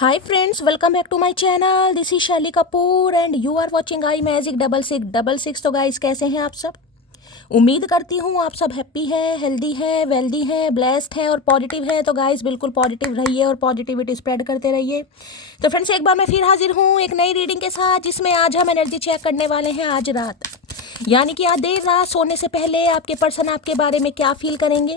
Hi friends, welcome back to my channel. This is Shaily Kapoor and you are watching I magic 6666। तो guys कैसे हैं आप सब? उम्मीद करती हूँ आप सब हैप्पी हैं, हेल्दी हैं, वेल्दी हैं, ब्लेस्ड हैं और पॉजिटिव हैं। तो गाइस बिल्कुल पॉजिटिव रहिए और पॉजिटिविटी स्प्रेड करते रहिए। तो फ्रेंड्स एक बार मैं फिर हाजिर हूँ एक नई रीडिंग के साथ, जिसमें आज हम एनर्जी चेक करने वाले हैं आज रात, यानी कि आज देर रात सोने से पहले आपके पर्सन आपके बारे में क्या फील करेंगे,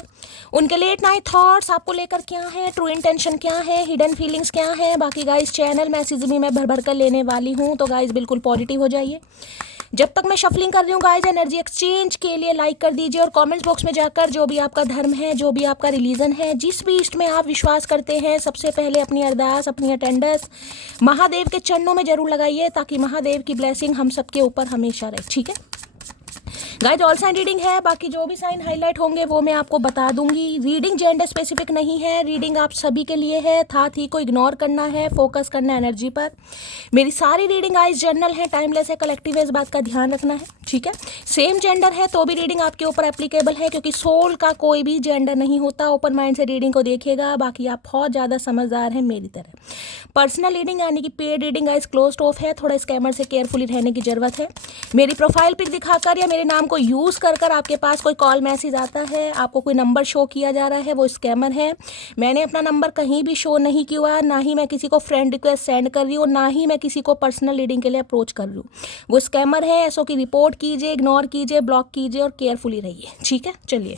उनके लेट नाइट थॉट्स आपको लेकर क्या है, ट्रू इंटेंशन क्या है, हिडन फीलिंग्स क्या है। बाकी गाइस चैनल मैसेज भी मैं भर भर कर लेने वाली हूँ, तो गाइस बिल्कुल पॉजिटिव हो जाइए। जब तक मैं शफलिंग कर रही हूँ गाइस, एनर्जी एक्सचेंज के लिए लाइक कर दीजिए और कमेंट्स बॉक्स में जाकर जो भी आपका धर्म है, जो भी आपका रिलीजन है, जिस भी इष्ट में आप विश्वास करते हैं, सबसे पहले अपनी अरदास, अपनी अटेंडेंस महादेव के चरणों में जरूर लगाइए, ताकि महादेव की ब्लेसिंग हम सबके ऊपर हमेशा रहे। ठीक है गाइज, ऑल साइन रीडिंग है, बाकी जो भी साइन हाईलाइट होंगे वो मैं आपको बता दूंगी। रीडिंग जेंडर स्पेसिफिक नहीं है, रीडिंग आप सभी के लिए है। था थी को इग्नोर करना है, फोकस करना है एनर्जी पर। मेरी सारी रीडिंग आइज जनरल है, टाइमलेस है, कलेक्टिव है, इस बात का ध्यान रखना है। ठीक है, सेम जेंडर है तो भी रीडिंग आपके ऊपर एप्लीकेबल है, क्योंकि सोल का कोई भी जेंडर नहीं होता। ओपन माइंड से रीडिंग को देखिएगा। बाकी आप बहुत ज़्यादा समझदार हैं मेरी तरह। पर्सनल रीडिंग यानी कि paid reading guys closed of है, थोड़ा स्कैमर से केयरफुली रहने की जरूरत है। मेरी प्रोफाइल पिक दिखाकर या मेरे नाम को यूज़ कर आपके पास कोई कॉल मैसेज आता है, आपको कोई नंबर शो किया जा रहा है, वो स्कैमर है। मैंने अपना नंबर कहीं भी शो नहीं किया, ना ही मैं किसी को फ्रेंड रिक्वेस्ट सेंड कर रही हूँ, ना ही मैं किसी को पर्सनल रीडिंग के लिए अप्रोच कर रही हूँ। वो स्कैमर है। ऐसो की रिपोर्ट कीजिए, इग्नोर कीजिए, ब्लॉक कीजिए और केयरफुली रहिए। ठीक है, चलिए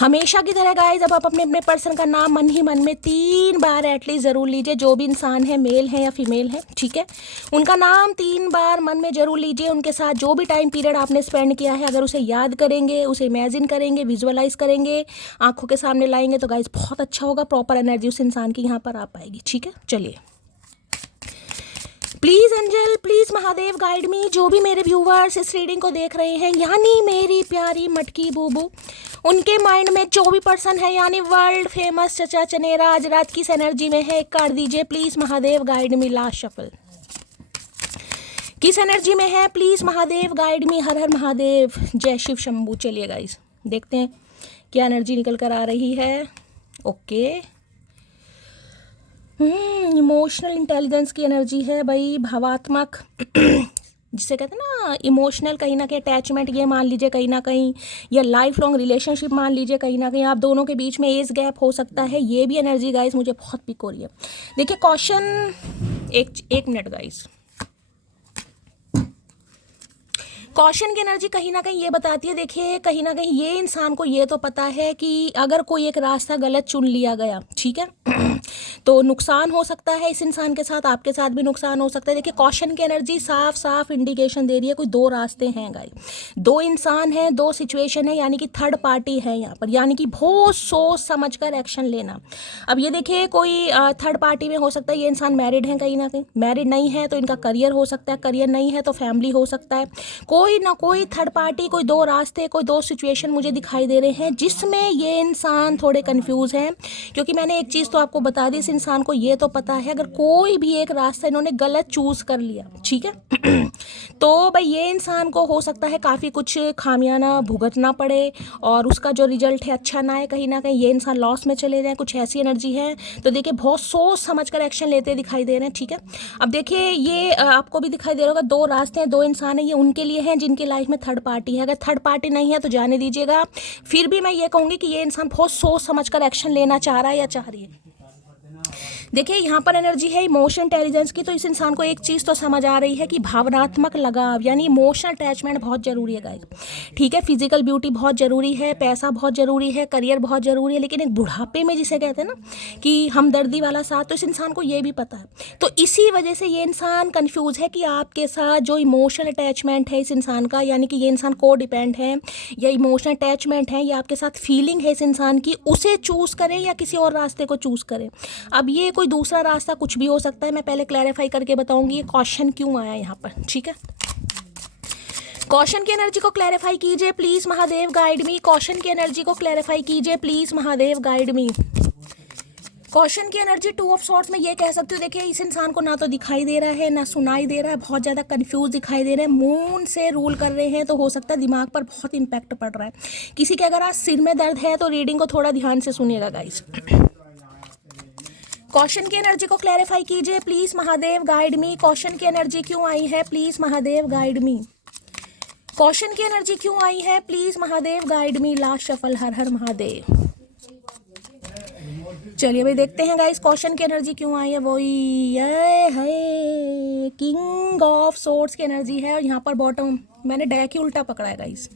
हमेशा की तरह गाइज, अब आप अपने अपने पर्सन का नाम मन ही मन में 3 बार एटलीस्ट ज़रूर लीजिए। जो भी इंसान है, मेल है या फीमेल है, ठीक है, उनका नाम 3 बार मन में ज़रूर लीजिए। उनके साथ जो भी टाइम पीरियड आपने स्पेंड किया है, अगर उसे याद करेंगे, उसे इमेजिन करेंगे, विजुअलाइज करेंगे, आंखों के सामने लाएंगे, तो गाइज बहुत अच्छा होगा। प्रॉपर एनर्जी उस इंसान की यहाँ पर आ पाएगी। ठीक है, चलिए please angel, please Mahadev guide मी। जो भी मेरे व्यूवर्स इस रीडिंग को देख रहे हैं, यानी मेरी प्यारी मटकी बूबू, उनके माइंड में जो भी पर्सन है, यानी वर्ल्ड फेमस चचा चनेरा, आज रात किस एनर्जी में है, एक कार्ड दीजिए please Mahadev guide me. Last shuffle किस एनर्जी में है, प्लीज़ महादेव गाइड मी। हर हर महादेव, जय शिव शंभू। चलिए गाइस देखते हैं क्या एनर्जी निकल कर आ रही है। ओके, इमोशनल इंटेलिजेंस की एनर्जी है भाई, भावात्मक जिसे कहते हैं ना इमोशनल, कहीं ना कहीं अटैचमेंट, ये मान लीजिए कहीं ना कहीं, या लाइफ लॉन्ग रिलेशनशिप मान लीजिए, कहीं ना कहीं आप दोनों के बीच में एज गैप हो सकता है। ये भी एनर्जी गाइस मुझे बहुत पिक हो रही है। देखिए कॉशन, एक मिनट गाइस, कॉशन की एनर्जी कहीं ना कहीं ये बताती है, देखिए कहीं ना कहीं ये इंसान को ये तो पता है कि अगर कोई एक रास्ता गलत चुन लिया गया, ठीक है, तो नुकसान हो सकता है इस इंसान के साथ, आपके साथ भी नुकसान हो सकता है। देखिए कॉशन की एनर्जी साफ साफ इंडिकेशन दे रही है कोई 2 रास्ते हैं गाइस, 2 इंसान हैं, 2 सिचुएशन है, यानी कि थर्ड पार्टी है यहाँ पर, यानी कि बहुत सोच समझ कर एक्शन लेना। अब ये देखिए कोई थर्ड पार्टी में हो सकता है ये इंसान मैरिड है, कहीं ना कहीं मैरिड नहीं है तो इनका करियर हो सकता है, करियर नहीं है तो फैमिली हो सकता है। कोई ना कोई थर्ड पार्टी, कोई 2 रास्ते, कोई 2 सिचुएशन मुझे दिखाई दे रहे हैं, जिसमें ये इंसान थोड़े कंफ्यूज हैं। क्योंकि मैंने एक चीज़ तो आपको बता दी, इस इंसान को ये तो पता है अगर कोई भी एक रास्ता इन्होंने गलत चूज कर लिया, ठीक है, तो भाई ये इंसान को हो सकता है काफ़ी कुछ खामियां ना भुगतना पड़े और उसका जो रिजल्ट है अच्छा ना है, कहीं ना कहीं ये इंसान लॉस में चले जाए, कुछ ऐसी एनर्जी है। तो देखिए बहुत सोच समझ कर एक्शन लेते दिखाई दे रहे हैं। ठीक है, अब देखिए ये आपको भी दिखाई दे रहा होगा, 2 रास्ते हैं, 2 इंसान है, ये उनके लिए हैं जिनकी लाइफ में थर्ड पार्टी है। अगर थर्ड पार्टी नहीं है तो जाने दीजिएगा। फिर भी मैं ये कहूँगी कि ये इंसान बहुत सोच समझ कर एक्शन लेना चाह रहा है या चाह रही है। देखिए यहाँ पर एनर्जी है इमोशन इंटेलिजेंस की, तो इस इंसान को एक चीज़ तो समझ आ रही है कि भावनात्मक लगाव यानी इमोशनल अटैचमेंट बहुत ज़रूरी है गाइस। ठीक है, फिजिकल ब्यूटी बहुत ज़रूरी है, पैसा बहुत ज़रूरी है, करियर बहुत ज़रूरी है, लेकिन एक बुढ़ापे में जिसे कहते हैं ना कि हमदर्दी वाला साथ, तो इस इंसान को ये भी पता है। तो इसी वजह से ये इंसान कन्फ्यूज़ है कि आपके साथ जो इमोशनल अटैचमेंट है इस इंसान का, यानी कि ये इंसान को डिपेंड है या इमोशनल अटैचमेंट है या आपके साथ फीलिंग है इस इंसान की, उसे चूज़ करें या किसी और रास्ते को चूज़ करें। अब ये कोई दूसरा रास्ता कुछ भी हो सकता है, मैं पहले क्लैरिफाई करके बताऊंगी ये कॉशन क्यों आया यहाँ पर। ठीक है, कॉशन की एनर्जी को क्लैरिफाई कीजिए please Mahadev guide me. Caution की एनर्जी को क्लैरिफाई कीजिए please Mahadev guide me. Caution की एनर्जी 2 ऑफ सॉर्ट्स में ये कह सकती हूँ, देखिए इस इंसान को ना तो दिखाई दे रहा है ना सुनाई दे रहा है, बहुत ज़्यादा कंफ्यूज दिखाई दे रहे हैं, मून से रूल कर रहे हैं, तो हो सकता है दिमाग पर बहुत इंपैक्ट पड़ रहा है। किसी के अगर आज सिर में दर्द है तो रीडिंग को थोड़ा ध्यान से सुनिएगा गाइस। क्वेश्चन की एनर्जी को क्लैरिफाई कीजिए please, Mahadev guide me. Question की एनर्जी क्यों आई है, please Mahadev guide me. Question की एनर्जी क्यों आई है, please Mahadev guide me. Last shuffle, हर हर महादेव। चलिए भाई देखते हैं गाइस, क्वेश्चन की एनर्जी क्यों आई है। वो ये है किंग ऑफ सोर्ड्स की एनर्जी है, और यहाँ पर बॉटम मैंने डेक ही उल्टा पकड़ा है गाइस,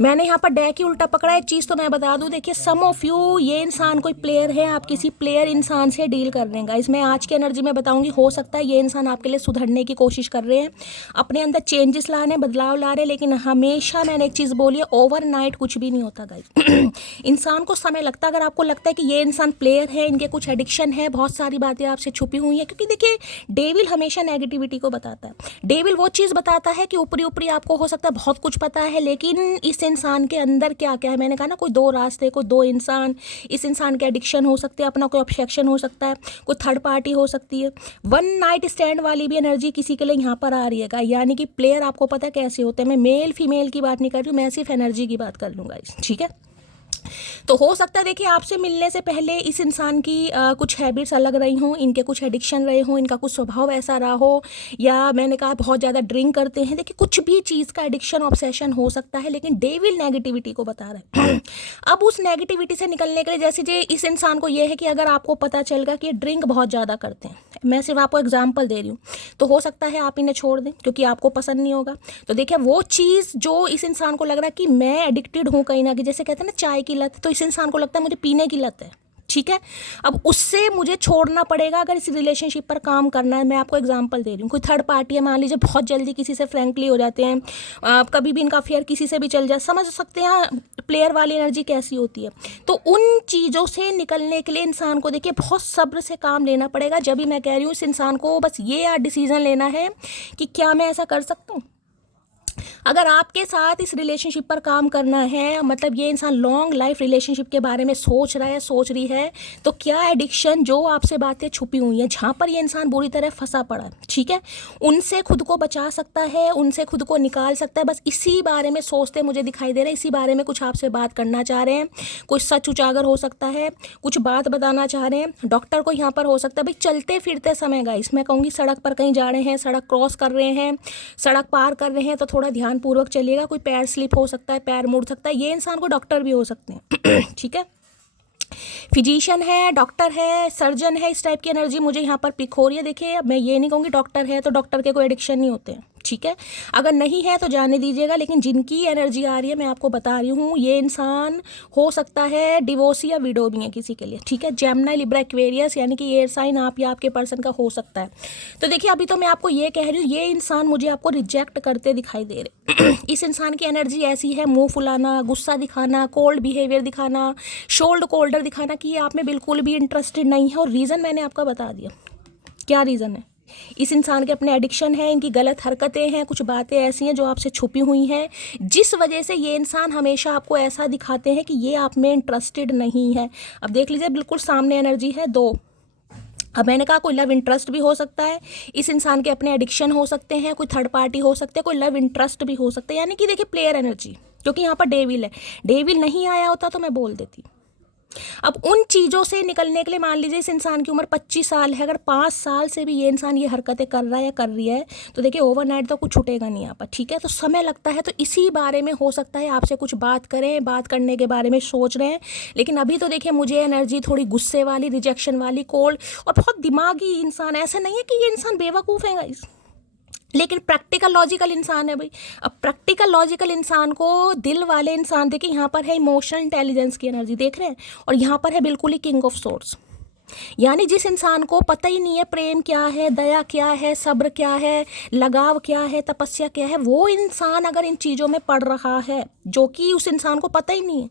मैंने यहाँ पर डेक ही उल्टा पकड़ा है। एक चीज़ तो मैं बता दूँ, देखिए सम ऑफ यू, ये इंसान कोई प्लेयर है, आप किसी प्लेयर इंसान से डील कर रहे हैं गाइस। मैं आज की एनर्जी में बताऊंगी, हो सकता है ये इंसान आपके लिए सुधरने की कोशिश कर रहे हैं, अपने अंदर चेंजेस लाने, बदलाव ला रहे हैं, लेकिन हमेशा मैंने एक चीज़ बोली है, ओवरनाइट कुछ भी नहीं होता गाइस। इंसान को समय लगता है। अगर आपको लगता है कि ये इंसान प्लेयर है, इनके कुछ एडिक्शन है, बहुत सारी बातें आपसे छुपी हुई हैं, क्योंकि देखिए डेविल हमेशा नेगेटिविटी को बताता है। डेविल वो चीज़ बताता है कि ऊपरी ऊपरी आपको हो सकता है बहुत कुछ पता है, लेकिन इस इंसान के अंदर क्या क्या है। मैंने कहा ना, कोई दो रास्ते, कोई दो इंसान। इस इंसान के एडिक्शन हो सकते हैं, अपना कोई ऑब्सेक्शन हो सकता है, कोई थर्ड पार्टी हो सकती है, वन नाइट स्टैंड वाली भी एनर्जी किसी के लिए यहाँ पर आ रही है। यानी कि प्लेयर आपको पता है कैसे होते हैं। मैं मेल फीमेल की बात नहीं कर रही हूँ, मैं सिर्फ एनर्जी की बात कर लूँगा, ठीक है। तो हो सकता है देखिए आपसे मिलने से पहले इस इंसान की कुछ हैबिट्स अलग रही हों, इनके कुछ एडिक्शन रहे हों, इनका कुछ स्वभाव ऐसा रहा हो, या मैंने कहा बहुत ज़्यादा ड्रिंक करते हैं। देखिए कुछ भी चीज़ का एडिक्शन ऑब्सेशन हो सकता है, लेकिन डेविल नेगेटिविटी को बता रहा है। अब उस नेगेटिविटी से निकलने के लिए, जैसे जे इस इंसान को ये है कि अगर आपको पता चलेगा कि ये ड्रिंक बहुत ज़्यादा करते हैं, मैं सिर्फ आपको एग्जाम्पल दे रही हूँ, तो हो सकता है आप इन्हें छोड़ दें क्योंकि आपको पसंद नहीं होगा। तो देखिए वो चीज़ जो इस इंसान को लग रहा है कि मैं एडिक्टेड हूँ कहीं ना कहीं, जैसे कहते हैं ना चाय की लत, तो इस इंसान को लगता है मुझे पीने की लत है, ठीक है। अब उससे मुझे छोड़ना पड़ेगा अगर इस रिलेशनशिप पर काम करना है। मैं आपको एग्जांपल दे रही हूँ, कोई थर्ड पार्टी है, मान लीजिए बहुत जल्दी किसी से फ्रेंकली हो जाते हैं, कभी भी इनका अफेयर किसी से भी चल जाए, समझ सकते हैं प्लेयर वाली एनर्जी कैसी होती है। तो उन चीज़ों से निकलने के लिए इंसान को देखिए बहुत सब्र से काम लेना पड़ेगा। जब भी मैं कह रही हूँ इस इंसान को बस ये डिसीजन लेना है कि क्या मैं ऐसा कर सकता हूँ। अगर आपके साथ इस रिलेशनशिप पर काम करना है, मतलब ये इंसान लॉन्ग लाइफ रिलेशनशिप के बारे में सोच रहा है, सोच रही है, तो क्या एडिक्शन जो आपसे बातें छुपी हुई हैं, जहाँ पर ये इंसान बुरी तरह फंसा पड़ा है, ठीक है, उनसे खुद को बचा सकता है, उनसे खुद को निकाल सकता है। बस इसी बारे में सोचते मुझे दिखाई दे रहा है, इसी बारे में कुछ आपसे बात करना चाह रहे हैं। कुछ सच उजागर हो सकता है, कुछ बात बताना चाह रहे हैं। डॉक्टर को यहाँ पर हो सकता है भाई चलते फिरते समय गाइस, मैं कहूँगी सड़क पर कहीं जा रहे हैं, सड़क क्रॉस कर रहे हैं, सड़क पार कर रहे हैं, तो थोड़ा ध्यान पूर्वक चलिएगा। कोई पैर स्लिप हो सकता है, पैर मुड़ सकता है, ये इंसान को डॉक्टर भी हो सकते हैं, ठीक है। फिजिशियन है, डॉक्टर है, सर्जन है, इस टाइप की एनर्जी मुझे यहाँ पर पिक हो रही है। देखिए मैं ये नहीं कहूँगी डॉक्टर है तो डॉक्टर के कोई एडिक्शन नहीं होते हैं, ठीक है। अगर नहीं है तो जाने दीजिएगा, लेकिन जिनकी एनर्जी आ रही है मैं आपको बता रही हूँ, ये इंसान हो सकता है डिवोर्स या विडो भी है किसी के लिए, ठीक है। जेमिनी, लिब्रा, एक्वेरियस, यानी कि एयर साइन आप या आपके पर्सन का हो सकता है। तो देखिए अभी तो मैं आपको ये कह रही हूँ, ये इंसान मुझे आपको रिजेक्ट करते दिखाई दे रहे। इस इंसान की एनर्जी ऐसी है, मुंह फुलाना, गुस्सा दिखाना, कोल्ड बिहेवियर दिखाना, शोल्ड कोल्डर दिखाना कि ये आप में बिल्कुल भी इंटरेस्टेड नहीं है। और रीज़न मैंने आपका बता दिया, क्या रीज़न है। इस इंसान के अपने एडिक्शन है, इनकी गलत हरकतें हैं, कुछ बातें ऐसी हैं जो आपसे छुपी हुई हैं, जिस वजह से ये इंसान हमेशा आपको ऐसा दिखाते हैं कि ये आप में इंटरेस्टेड नहीं है। अब देख लीजिए बिल्कुल सामने एनर्जी है दो। अब मैंने कहा कोई लव इंटरेस्ट भी हो सकता है, इस इंसान के अपने एडिक्शन हो सकते हैं, कोई थर्ड पार्टी हो सकते हैं, कोई लव इंटरेस्ट भी हो सकता है, यानी कि देखिए प्लेयर एनर्जी, क्योंकि यहाँ पर डेविल है। डेविल नहीं आया होता तो मैं बोल देती। अब उन चीज़ों से निकलने के लिए, मान लीजिए इस इंसान की उम्र 25 साल है, अगर 5 साल से भी ये इंसान ये हरकतें कर रहा है या कर रही है, तो देखिए ओवरनाइट तो कुछ छूटेगा नहीं यहाँ पर, ठीक है। तो समय लगता है, तो इसी बारे में हो सकता है आपसे कुछ बात करें, बात करने के बारे में सोच रहे हैं। लेकिन अभी तो देखिए मुझे एनर्जी थोड़ी गुस्से वाली, रिजेक्शन वाली, कोल्ड और बहुत दिमागी इंसान। ऐसा नहीं है कि ये इंसान बेवकूफ़ है गाइस, लेकिन प्रैक्टिकल लॉजिकल इंसान है भाई। अब प्रैक्टिकल लॉजिकल इंसान को दिल वाले इंसान, देखिए यहाँ पर है इमोशनल इंटेलिजेंस की एनर्जी, देख रहे हैं, और यहाँ पर है बिल्कुल ही किंग ऑफ सोर्ड्स। यानी जिस इंसान को पता ही नहीं है प्रेम क्या है, दया क्या है, सब्र क्या है, लगाव क्या है, तपस्या क्या है, वो इंसान अगर इन चीज़ों में पड़ रहा है, जो कि उस इंसान को पता ही नहीं है।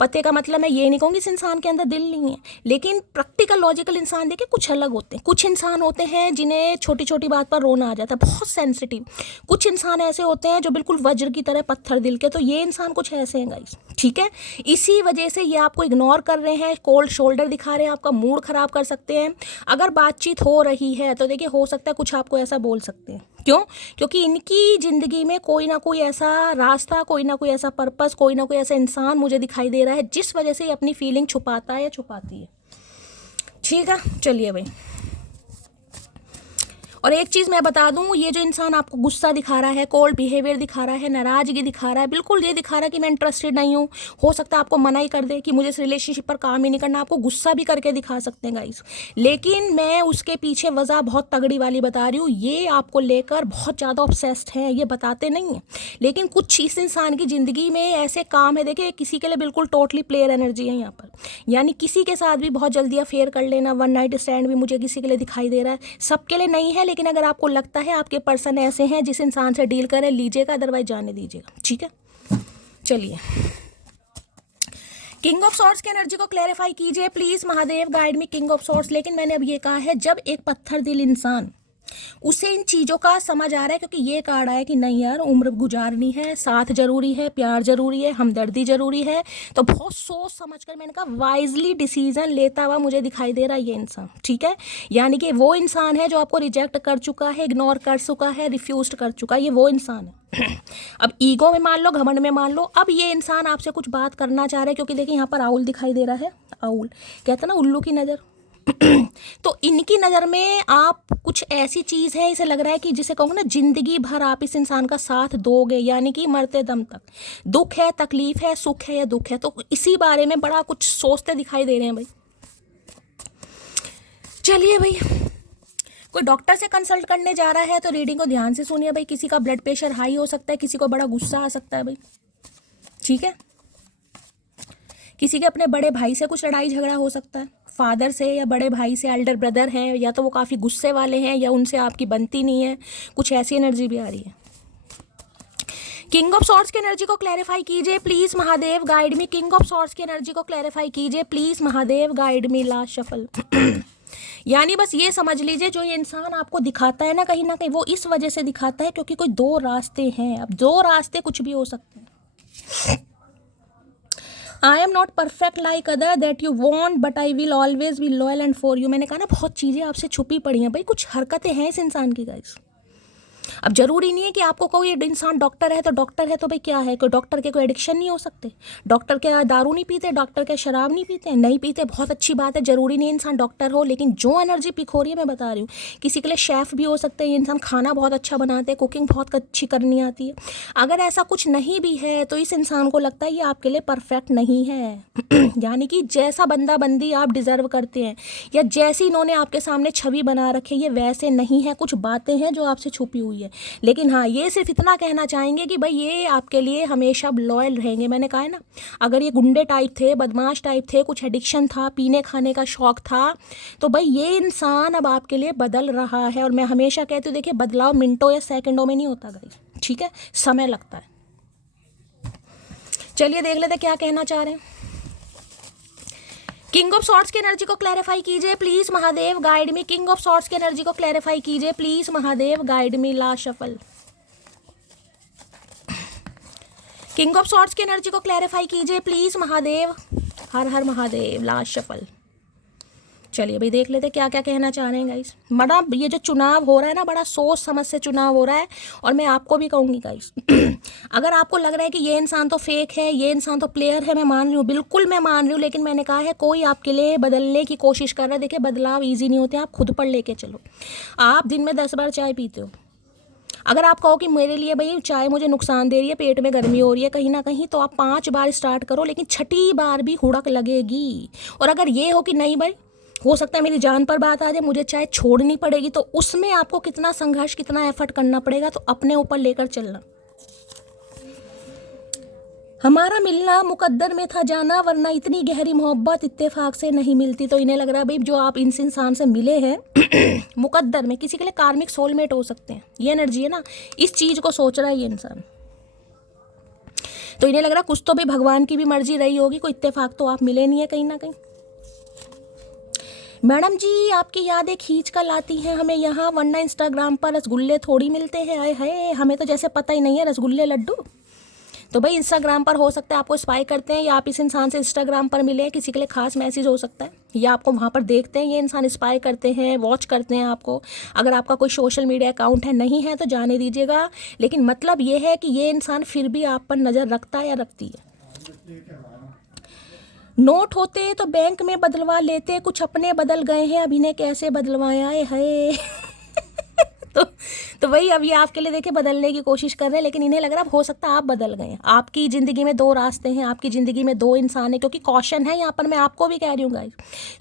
पते का मतलब मैं ये नहीं कहूँगी इस इंसान के अंदर दिल नहीं है, लेकिन प्रैक्टिकल लॉजिकल इंसान देखिए कुछ अलग होते हैं। कुछ इंसान होते हैं जिन्हें छोटी छोटी बात पर रोना आ जाता है, बहुत सेंसिटिव। कुछ इंसान ऐसे होते हैं जो बिल्कुल वज्र की तरह पत्थर दिल के, तो ये इंसान कुछ ऐसे हैं गाइस, ठीक है। इसी वजह से ये आपको इग्नोर कर रहे हैं, कोल्ड शोल्डर दिखा रहे हैं, आपका मूड खराब कर सकते हैं। अगर बातचीत हो रही है तो देखिए हो सकता है कुछ आपको ऐसा बोल सकते हैं। क्यों? क्योंकि इनकी ज़िंदगी में कोई ना कोई ऐसा रास्ता, कोई ना कोई ऐसा पर्पस, कोई ना कोई ऐसा इंसान मुझे दिखाई दे रहा है जिस वजह से ये अपनी फीलिंग छुपाता है या छुपाती है। ठीक है, चलिए भाई। और एक चीज़ मैं बता दूं, ये जो इंसान आपको गुस्सा दिखा रहा है, कोल्ड बिहेवियर दिखा रहा है, नाराज़गी दिखा रहा है, बिल्कुल ये दिखा रहा है कि मैं इंटरेस्टेड नहीं हूँ। हो सकता है आपको मना ही कर दे कि मुझे इस रिलेशनशिप पर काम ही नहीं करना, आपको गुस्सा भी करके दिखा सकते हैं गाइस। लेकिन मैं उसके पीछे वजह बहुत तगड़ी वाली बता रही हूँ, ये आपको लेकर बहुत ज़्यादा ऑब्सेस्ड हैं, ये बताते नहीं हैं। लेकिन कुछ इस इंसान की ज़िंदगी में ऐसे काम है, देखिए किसी के लिए बिल्कुल टोटली प्लेयर एनर्जी है यहाँ पर, यानी किसी के साथ भी बहुत जल्दी अफेयर कर लेना, वन नाइट स्टैंड भी मुझे किसी के लिए दिखाई दे रहा है, सबके लिए नहीं है। लेकिन अगर आपको लगता है आपके पर्सन ऐसे हैं जिस इंसान से डील करें, लीजिएगा, अदरवाइज जाने दीजिएगा, ठीक है। चलिए, किंग ऑफ सॉर्ड्स की एनर्जी को क्लैरिफाई कीजिए please Mahadev, guide me king of swords. लेकिन मैंने अब ये कहा है, जब एक पत्थर दिल इंसान, उसे इन चीज़ों का समझ आ रहा है, क्योंकि ये कहा रहा है कि नहीं यार, उम्र गुजारनी है, साथ जरूरी है, प्यार जरूरी है, हमदर्दी जरूरी है, तो बहुत सोच समझ कर, मैंने कहा वाइजली डिसीजन लेता हुआ मुझे दिखाई दे रहा है ये इंसान, ठीक है। यानी कि वो इंसान है जो आपको रिजेक्ट कर चुका है, इग्नोर कर चुका है, रिफ्यूज कर चुका है, ये वो इंसान है। अब ईगो में मान लो, घमंड में मान लो, अब ये इंसान आपसे कुछ बात करना चाह रहा है, क्योंकि देखिए यहाँ पर आउल दिखाई दे रहा है, आउल कहते हैं ना उल्लू की नज़र। तो इनकी नज़र में आप कुछ ऐसी चीज़ है, इसे लग रहा है कि जिसे कहूँगा ना, जिंदगी भर आप इस इंसान का साथ दोगे, यानी कि मरते दम तक। दुख है, तकलीफ है, सुख है या दुख है, तो इसी बारे में बड़ा कुछ सोचते दिखाई दे रहे हैं भाई। चलिए भाई, कोई डॉक्टर से कंसल्ट करने जा रहा है तो रीडिंग को ध्यान से सुनिए भाई। किसी का ब्लड प्रेशर हाई हो सकता है, किसी को बड़ा गुस्सा आ सकता है भाई, ठीक है। किसी के अपने बड़े भाई से कुछ लड़ाई झगड़ा हो सकता है, फादर से या बड़े भाई से, एल्डर ब्रदर हैं, या तो वो काफ़ी गुस्से वाले हैं या उनसे आपकी बनती नहीं है, कुछ ऐसी एनर्जी भी आ रही है। किंग ऑफ सॉर्ड्स की एनर्जी को क्लैरिफाई कीजिए please Mahadev, guide me. King of swords की एनर्जी को क्लैरिफाई कीजिए please Mahadev, guide me. Last shuffle. यानी बस ये समझ लीजिए, जो ये इंसान आपको दिखाता है ना कहीं वो इस वजह से दिखाता है क्योंकि कोई दो रास्ते हैं। अब दो रास्ते कुछ भी हो सकते हैं। I am not perfect like other that you want, but I will always be loyal and for you. मैंने कहा ना, बहुत चीज़ें आपसे छुपी पड़ी हैं भाई, कुछ हरकतें हैं इस इंसान की गाइस। अब जरूरी नहीं है कि आपको कोई इंसान डॉक्टर है तो भाई क्या है, कोई डॉक्टर के कोई एडिक्शन नहीं हो सकते, डॉक्टर क्या दारू नहीं पीते, डॉक्टर क्या शराब नहीं पीते, नहीं पीते, बहुत अच्छी बात है, जरूरी नहीं इंसान डॉक्टर हो। लेकिन जो एनर्जी पिक हो रही है, मैं बता रही हूँ, किसी के लिए शेफ भी हो सकते हैं ये इंसान, खाना बहुत अच्छा बनाते हैं, कुकिंग बहुत अच्छी करनी आती है। अगर ऐसा कुछ नहीं भी है तो इस इंसान को लगता है ये आपके लिए परफेक्ट नहीं है। यानी कि जैसा बंदा बंदी आप डिजर्व करते हैं, या जैसी इन्होंने आपके सामने छवि बना रखी है, ये वैसे नहीं है, कुछ बातें हैं जो आपसे छुपी हुई है। लेकिन हाँ, ये सिर्फ इतना कहना चाहेंगे कि भाई ये आपके लिए हमेशा लॉयल रहेंगे। मैंने कहा है ना, अगर ये गुंडे टाइप थे, बदमाश टाइप थे, कुछ एडिक्शन था, पीने खाने का शौक था, तो भाई ये इंसान अब आपके लिए बदल रहा है। और मैं हमेशा कहती हूँ, देखिए बदलाव मिनटों या सेकंडों में नहीं होता गाइस, ठीक है, समय लगता है। चलिए देख लेते क्या कहना चाह रहे हैं। किंग ऑफ सॉर्ड्स की एनर्जी को क्लैरिफाई कीजिए please Mahadev, guide me. King of swords की एनर्जी को क्लैरिफाई कीजिए please Mahadev, guide me. Last shuffle. King of swords की एनर्जी को क्लैरिफाई कीजिए प्लीज महादेव, हर हर महादेव। Last shuffle. चलिए भाई देख लेते क्या क्या कहना चाह रहे हैं गाइस। बड़ा ये जो चुनाव हो रहा है ना, बड़ा सोच समझ से चुनाव हो रहा है। और मैं आपको भी कहूँगी गाइस, अगर आपको लग रहा है कि ये इंसान तो फेक है, ये इंसान तो प्लेयर है, मैं मान रही हूँ, बिल्कुल मैं मान रही हूँ। लेकिन मैंने कहा है, कोई आपके लिए बदलने की कोशिश कर रहा है। देखिए बदलाव ईजी नहीं होते, आप खुद पर लेके चलो। आप दिन में 10 बार चाय पीते हो, अगर आप कहो कि मेरे लिए भाई चाय मुझे नुकसान दे रही है, पेट में गर्मी हो रही है कहीं ना कहीं, तो आप 5 बार स्टार्ट करो, लेकिन छठी बार भी हुड़क लगेगी। और अगर ये हो कि नहीं भाई, हो सकता है मेरी जान पर बात आ जाए, मुझे चाय छोड़नी पड़ेगी, तो उसमें आपको कितना संघर्ष, कितना एफर्ट करना पड़ेगा, तो अपने ऊपर लेकर चलना। हमारा मिलना मुकद्दर में था जाना, वरना इतनी गहरी मोहब्बत इत्तेफाक से नहीं मिलती। तो इन्हें लग रहा है भाई, जो आप इस इंसान से मिले हैं मुकद्दर में, किसी के लिए कार्मिक सोलमेट हो सकते हैं, ये एनर्जी है ना, इस चीज़ को सोच रहा है ये इंसान। तो इन्हें लग रहा है कुछ तो भी भगवान की भी मर्जी रही होगी, कोई इत्तेफाक तो आप मिले नहीं है कहीं ना कहीं। मैडम जी आपकी यादें खींच कर लाती हैं हमें यहाँ, वरना इंस्टाग्राम पर रसगुल्ले थोड़ी मिलते हैं। आए हाय, हमें तो जैसे पता ही नहीं है रसगुल्ले लड्डू। तो भाई इंस्टाग्राम पर हो सकता है आपको स्पाई करते हैं, या आप इस इंसान से इंस्टाग्राम पर मिले, किसी के लिए खास मैसेज हो सकता है, या आपको वहाँ पर देखते हैं ये इंसान, स्पाई करते हैं, वॉच करते हैं आपको। अगर आपका कोई सोशल मीडिया अकाउंट है, नहीं है तो जाने दीजिएगा। लेकिन मतलब ये है कि ये इंसान फिर भी आप पर नज़र रखता है या रखती है। नोट होते तो बैंक में बदलवा लेते, कुछ अपने बदल गए हैं, अब इन्हें कैसे बदलवाया है। तो तो वही अब ये आपके लिए देखिए बदलने की कोशिश कर रहे हैं, लेकिन इन्हें लग रहा है अब हो सकता है आप बदल गए हैं। आपकी ज़िंदगी में दो रास्ते हैं, आपकी ज़िंदगी में दो इंसान हैं, क्योंकि कॉशन है यहाँ पर, मैं आपको भी कह रही हूँ गाइस,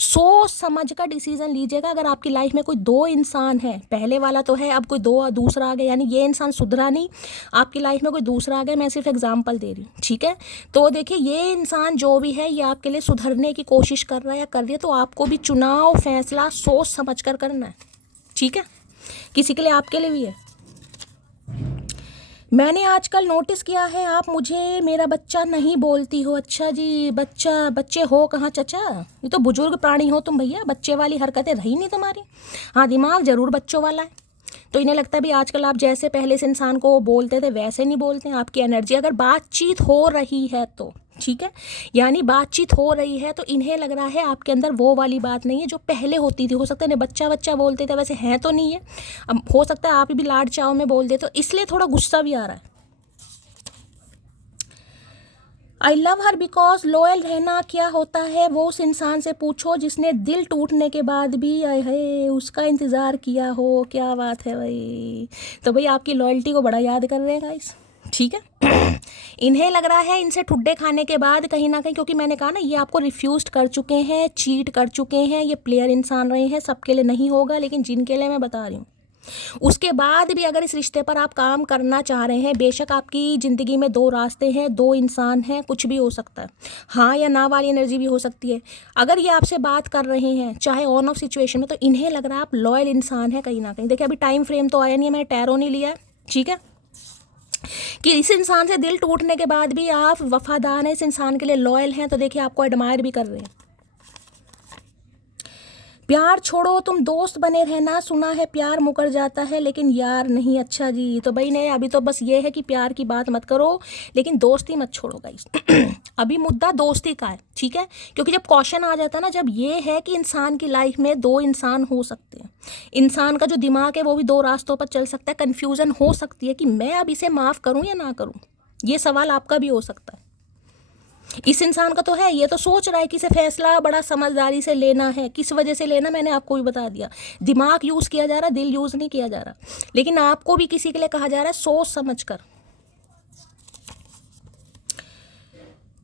सोच समझ कर डिसीजन लीजिएगा। अगर आपकी लाइफ में कोई दो इंसान है, पहले वाला तो है, अब कोई दो दूसरा आ गया, यानी ये इंसान सुधरा नहीं, आपकी लाइफ में कोई दूसरा आ गया, मैं सिर्फ एग्जाम्पल दे रही हूँ, ठीक है। तो देखिए ये इंसान जो भी है ये आपके लिए सुधरने की कोशिश कर रहा है या कर रही है, तो आपको भी चुनाव फैसला सोच समझ कर करना है, ठीक है। किसी के लिए, आपके लिए भी है। मैंने आजकल नोटिस किया है आप मुझे मेरा बच्चा नहीं बोलती हो। अच्छा जी, बच्चे हो कहाँ चचा, ये तो बुजुर्ग प्राणी हो तुम भैया, बच्चे वाली हरकतें रही नहीं तुम्हारी। हाँ, दिमाग जरूर बच्चों वाला है। तो इन्हें लगता है भी आजकल आप जैसे पहले से इंसान को बोलते थे वैसे नहीं बोलते हैं। आपकी एनर्जी अगर बातचीत हो रही है तो ठीक है, यानी बातचीत हो रही है तो इन्हें लग रहा है आपके अंदर वो वाली बात नहीं है जो पहले होती थी। हो सकता है इन्हें बच्चा बच्चा बोलते थे, वैसे हैं तो नहीं है। अब हो सकता है आप भी लाड चाव में बोल दे, तो इसलिए थोड़ा गुस्सा भी आ रहा है। I love her because loyal रहना क्या होता है वो उस इंसान से पूछो जिसने दिल टूटने के बाद भी आए है उसका इंतज़ार किया हो। क्या बात है भाई। तो भाई आपकी लॉयल्टी को बड़ा याद कर रहे हैं गाइस, ठीक है। इन्हें लग रहा है इनसे ठुड्डे खाने के बाद कहीं ना कहीं, क्योंकि मैंने कहा ना ये आपको रिफ्यूज कर चुके हैं, चीट कर चुके हैं, ये प्लेयर इंसान रहे हैं। सबके लिए नहीं होगा, लेकिन जिनके लिए मैं बता रही हूँ, उसके बाद भी अगर इस रिश्ते पर आप काम करना चाह रहे हैं, बेशक आपकी ज़िंदगी में दो रास्ते हैं, दो इंसान हैं, कुछ भी हो सकता है, हाँ या ना वाली एनर्जी भी हो सकती है। अगर ये आपसे बात कर रहे हैं चाहे ऑन ऑफ सिचुएशन में, तो इन्हें लग रहा है आप लॉयल इंसान है कहीं ना कहीं। देखिए अभी टाइम फ्रेम तो आया नहीं है, मैंने टैरो नहीं लिया है, ठीक है, कि इस इंसान से दिल टूटने के बाद भी आप वफादार हैं, इस इंसान के लिए लॉयल हैं, तो देखिए आपको एडमायर भी कर रहे हैं। प्यार छोड़ो तुम दोस्त बने रहना, सुना है प्यार मुकर जाता है लेकिन यार नहीं। अच्छा जी, तो भाई नहीं, अभी तो बस ये है कि प्यार की बात मत करो लेकिन दोस्ती मत छोड़ो गाइस। अभी मुद्दा दोस्ती का है, ठीक है, क्योंकि जब क्वेश्चन आ जाता है ना, जब ये है कि इंसान की लाइफ में दो इंसान हो सकते हैं, इंसान का जो दिमाग है वो भी दो रास्तों पर चल सकता है, कन्फ्यूज़न हो सकती है कि मैं अब इसे माफ़ करूँ या ना करूँ। ये सवाल आपका भी हो सकता है। इस इंसान का तो है, ये तो सोच रहा है कि इसे फैसला बड़ा समझदारी से लेना है। किस वजह से लेना, मैंने आपको भी बता दिया, दिमाग यूज़ किया जा रहा, दिल यूज़ नहीं किया जा रहा। लेकिन आपको भी किसी के लिए कहा जा रहा है सोच समझ कर।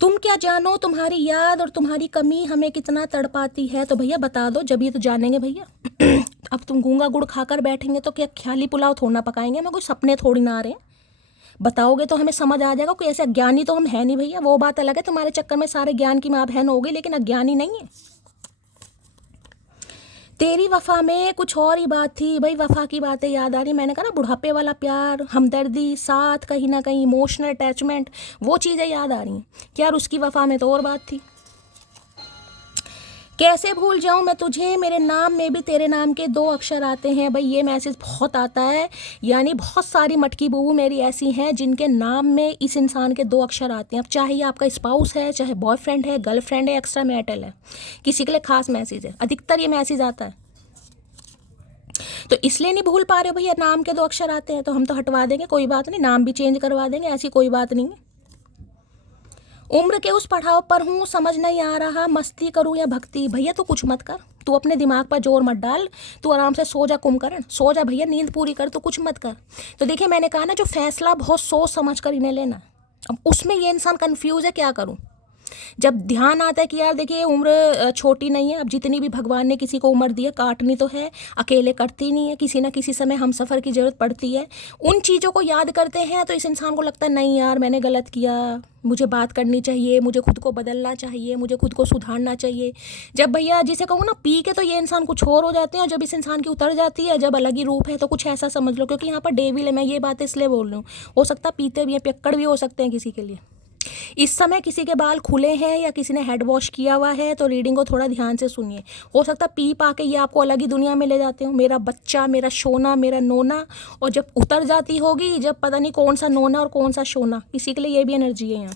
तुम क्या जानो तुम्हारी याद और तुम्हारी कमी हमें कितना तड़पाती है। तो भैया बता दो, जब ये तो जानेंगे भैया। अब तुम गूंगा गुड़ खाकर बैठेंगे तो क्या ख्याली पुलाव थोड़ा ना पकाएंगे, हमें कोई सपने थोड़ी ना आ रहे हैं। बताओगे तो हमें समझ आ जाएगा, कोई ऐसे अज्ञानी तो हम है नहीं भैया। वो बात अलग है, तुम्हारे चक्कर में सारे ज्ञान की माँ बहन हो गई, लेकिन अज्ञानी नहीं है। तेरी वफा में कुछ और ही बात थी भाई, वफा की बातें याद आ रही। मैंने कहा ना, बुढ़ापे वाला प्यार, हमदर्दी, साथ, कहीं ना कहीं इमोशनल अटैचमेंट, वो चीज़ें याद आ रही हैं कि यार उसकी वफा में तो और बात थी। कैसे भूल जाऊं मैं तुझे, मेरे नाम में भी तेरे नाम के दो अक्षर आते हैं। भाई ये मैसेज बहुत आता है, यानी बहुत सारी मटकी बहू मेरी ऐसी हैं जिनके नाम में इस इंसान के दो अक्षर आते हैं। अब चाहे ये आपका स्पाउस है, चाहे बॉयफ्रेंड है, गर्लफ्रेंड है, एक्स्ट्रा मैरिटल है, किसी के लिए खास मैसेज है, अधिकतर ये मैसेज आता है। तो इसलिए नहीं भूल पा रहे हो भैया, नाम के दो अक्षर आते हैं तो हम तो हटवा देंगे, कोई बात नहीं, नाम भी चेंज करवा देंगे, ऐसी कोई बात नहीं है। उम्र के उस पड़ाव पर हूँ, समझ नहीं आ रहा मस्ती करूँ या भक्ति। भैया तू कुछ मत कर, तू अपने दिमाग पर जोर मत डाल, तू आराम से सो जा कुंभकर्ण, सो जा भैया, नींद पूरी कर, तू कुछ मत कर। तो देखिए मैंने कहा ना, जो फैसला बहुत सोच समझ कर इन्हें लेना। अब उसमें ये इंसान कंफ्यूज है, क्या करूँ। जब ध्यान आता है कि यार देखिए उम्र छोटी नहीं है, अब जितनी भी भगवान ने किसी को उम्र दी है काटनी तो है, अकेले कटती नहीं है, किसी ना किसी समय हम सफ़र की ज़रूरत पड़ती है। उन चीज़ों को याद करते हैं तो इस इंसान को लगता है नहीं यार मैंने गलत किया, मुझे बात करनी चाहिए, मुझे खुद को बदलना चाहिए, मुझे खुद को सुधारना चाहिए। जब भैया जिसे कहूँ ना पी के, तो ये इंसान कुछ और हो जाते हैं, और जब इस इंसान की उतर जाती है, जब अलग ही रूप है, तो कुछ ऐसा समझ लो, क्योंकि यहाँ पर डेविल है। मैं ये बात इसलिए बोल रही हूँ, हो सकता पीते भी हैं, पियक्कड़ भी हो सकते हैं किसी के लिए। इस समय किसी के बाल खुले हैं या किसी ने हेड वॉश किया हुआ है, तो रीडिंग को थोड़ा ध्यान से सुनिए। हो सकता है पी पा के ये आपको अलग ही दुनिया में ले जाते हो, मेरा बच्चा, मेरा सोना, मेरा नोना, और जब उतर जाती होगी, जब पता नहीं कौन सा नोना और कौन सा सोना, किसी के लिए ये भी एनर्जी है यहाँ।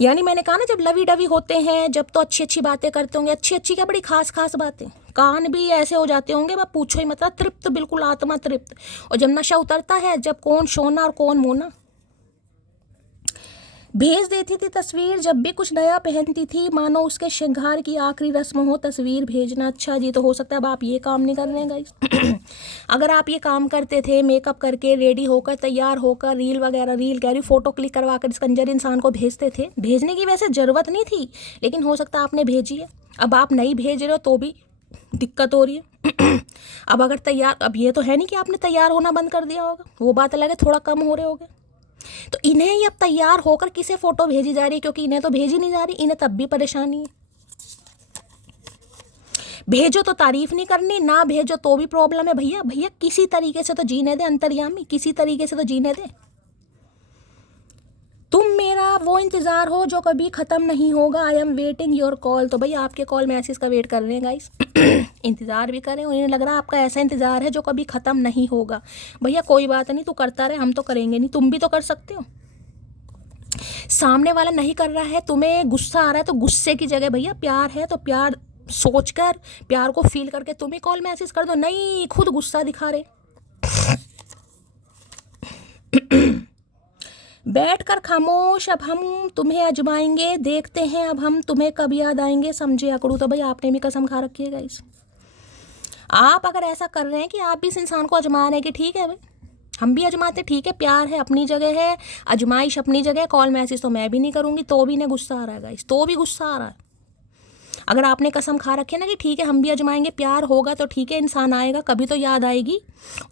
यानी मैंने कहा ना, जब लवी डवी होते हैं, जब तो अच्छी अच्छी बातें करते होंगे, अच्छी अच्छी क्या बड़ी खास खास बातें, कान भी ऐसे हो जाते होंगे, मैं पूछो ही मतलब, तृप्त, बिल्कुल आत्मा तृप्त। और जब नशा उतरता है, जब कौन सोना और कौन मोना। भेज देती थी तस्वीर जब भी कुछ नया पहनती थी, मानो उसके श्रृंगार की आखिरी रस्म हो तस्वीर भेजना। अच्छा जी, तो हो सकता है अब आप ये काम नहीं कर रहे हैं गाइस। अगर आप ये काम करते थे, मेकअप करके रेडी होकर तैयार होकर रील वगैरह, रील कह रही फ़ोटो क्लिक करवा कर इस कंजर इंसान को भेजते थे, भेजने की वैसे ज़रूरत नहीं थी, लेकिन हो सकता है आपने भेजी है। अब आप नहीं भेज रहे हो तो भी दिक्कत हो रही है। अब अगर तैयार, अब ये तो है नहीं कि आपने तैयार होना बंद कर दिया होगा, वो बात अलग है, थोड़ा कम हो रहे होगे। तो इन्हें ही अब तैयार होकर किसे फ़ोटो भेजी जा रही है, क्योंकि इन्हें तो भेजी नहीं जा रही, इन्हें तब भी परेशानी है। भेजो तो तारीफ नहीं करनी, ना भेजो तो भी प्रॉब्लम है। भैया भैया किसी तरीके से तो जीने दे अंतर्यामी, किसी तरीके से तो जीने दे। तुम मेरा वो इंतज़ार हो जो कभी ख़त्म नहीं होगा, I am waiting your call. तो भैया आपके कॉल मैसेज का वेट कर रहे हैं गाइस। इंतज़ार भी करें, उन्हें लग रहा है आपका ऐसा इंतज़ार है जो कभी ख़त्म नहीं होगा। भैया कोई बात नहीं, तू करता रहे, हम तो करेंगे नहीं, तुम भी तो कर सकते हो। सामने वाला नहीं कर रहा है, तुम्हें गुस्सा आ रहा है, तो गुस्से की जगह भैया प्यार है तो प्यार सोचकर, प्यार को फील करके तुम ही कॉल मैसेज कर दो। नहीं, खुद गुस्सा दिखा रहे। बैठ कर खामोश, अब हम तुम्हें अजमाएंगे, देखते हैं अब हम तुम्हें कब याद आएंगे, समझे अकड़ू। तो भाई आपने भी कसम खा रखी है गाइस। आप अगर ऐसा कर रहे हैं कि आप भी इस इंसान को अजमा रहे हैं कि ठीक है भाई हम भी अजमाते, ठीक है, प्यार है अपनी जगह है, अजमाइश अपनी जगह, कॉल मैसेज तो मैं भी नहीं करूँगी, तो भी इन्हें गुस्सा आ रहा है गाइस, तो भी गुस्सा आ रहा है। अगर आपने कसम खा रखी है ना कि ठीक है हम भी अजमाएंगे, प्यार होगा तो ठीक है, इंसान आएगा कभी तो याद आएगी,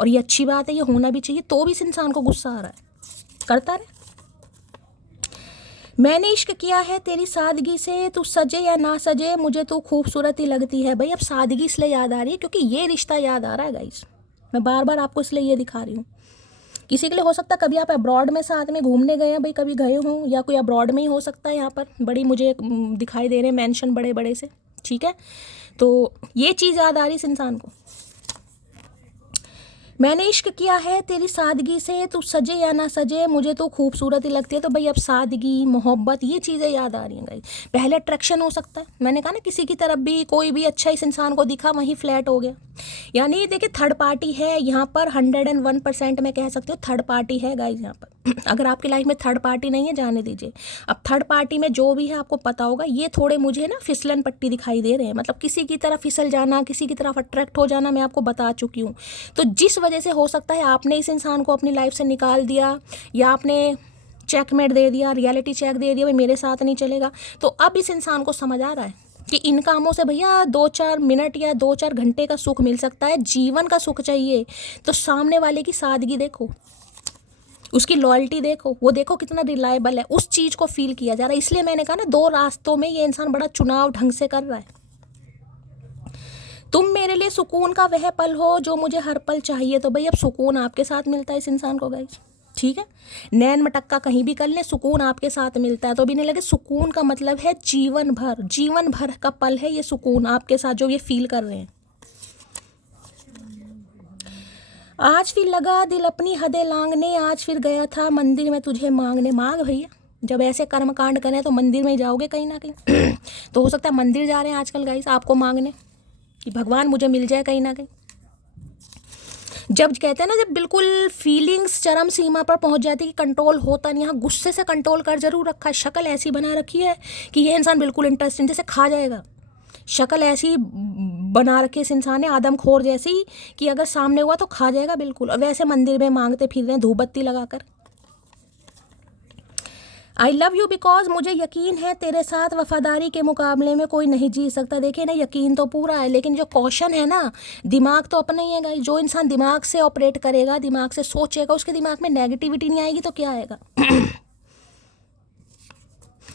और ये अच्छी बात है, ये होना भी चाहिए, तो भी इस इंसान को गुस्सा आ रहा है। करता रहे। मैंने इश्क किया है तेरी सादगी से, तू सजे या ना सजे मुझे तू खूबसूरत ही लगती है। भाई अब सादगी इसलिए याद आ रही है क्योंकि ये रिश्ता याद आ रहा है गाइस। मैं बार बार आपको इसलिए ये दिखा रही हूँ। किसी के लिए हो सकता है कभी आप अब्रॉड में साथ में घूमने गए हैं, भाई कभी गए हों, या कोई अब्रॉड में ही हो सकता है, यहाँ पर बड़ी मुझे दिखाई दे रहे हैं मेंशन बड़े बड़े से, ठीक है। तो ये चीज़ याद आ रही है इस इंसान को। मैंने इश्क किया है तेरी सादगी से, तू सजे या ना सजे मुझे तो खूबसूरत ही लगती है। तो भाई अब सादगी, मोहब्बत, ये चीज़ें याद आ रही हैं गाइस। पहले अट्रैक्शन हो सकता है, मैंने कहा ना किसी की तरफ भी कोई भी अच्छा इस इंसान को दिखा वहीं फ्लैट हो गया। यानी देखिए थर्ड पार्टी है यहाँ पर, 101% मैं कह सकती हूँ थर्ड पार्टी है गाइस यहाँ पर। अगर आपकी लाइफ में थर्ड पार्टी नहीं है जाने दीजिए। अब थर्ड पार्टी में जो भी है आपको पता होगा, ये थोड़े मुझे ना फिसलन पट्टी दिखाई दे रहे हैं, मतलब किसी की तरफ फिसल जाना, किसी की तरफ अट्रैक्ट हो जाना, मैं आपको बता चुकी हूँ। तो जिस वजह से हो सकता है आपने इस इंसान को अपनी लाइफ से निकाल दिया, या आपने चेकमेट दे दिया, रियलिटी चेक दे दिया, भाई मेरे साथ नहीं चलेगा। तो अब इस इंसान को समझ आ रहा है कि इन कामों से भैया 2-4 मिनट या 2-4 घंटे का सुख मिल सकता है, जीवन का सुख चाहिए तो सामने वाले की सादगी देखो, उसकी लॉयल्टी देखो, वो देखो कितना रिलायबल है, उस चीज़ को फील किया जा रहा है। इसलिए मैंने कहा ना 2 रास्तों में ये इंसान बड़ा चुनाव ढंग से कर रहा है। तुम मेरे लिए सुकून का वह पल हो जो मुझे हर पल चाहिए। तो भाई अब सुकून आपके साथ मिलता है इस इंसान को गाइस, ठीक है। नैन मटक्का कहीं भी कर ले, सुकून आपके साथ मिलता है, तो भी नहीं लगे। सुकून का मतलब है जीवन भर, जीवन भर का पल है ये सुकून आपके साथ जो ये फील कर रहे हैं। आज फिर लगा दिल अपनी हदें लांघने, आज फिर गया था मंदिर में तुझे मांगने। मांग भैया, जब ऐसे कर्म कांड करें तो मंदिर में ही जाओगे कहीं ना कहीं। तो हो सकता है मंदिर जा रहे हैं आजकल गाइस आपको मांगने कि भगवान मुझे मिल जाए कहीं ना कहीं। जब कहते हैं ना, जब बिल्कुल फीलिंग्स चरम सीमा पर पहुंच जाती है कि कंट्रोल होता नहीं, यहाँ गुस्से से कंट्रोल कर जरूर रखा है, शक्ल ऐसी बना रखी है कि ये इंसान बिल्कुल इंटरेस्टिंग जैसे खा जाएगा, शक्ल ऐसी बना रखी है इस इंसान ने आदमखोर जैसी कि अगर सामने हुआ तो खा जाएगा बिल्कुल। और वैसे मंदिर में मांगते फिर रहे हैं धूप बत्ती लगाकर। आई लव यू बिकॉज मुझे यकीन है तेरे साथ वफादारी के मुकाबले में कोई नहीं जी सकता। देखिए ना, यकीन तो पूरा है, लेकिन जो कौशन है ना, दिमाग तो अपना ही है गाइस। जो इंसान दिमाग से ऑपरेट करेगा, दिमाग से सोचेगा, उसके दिमाग में नेगेटिविटी नहीं आएगी तो क्या आएगा।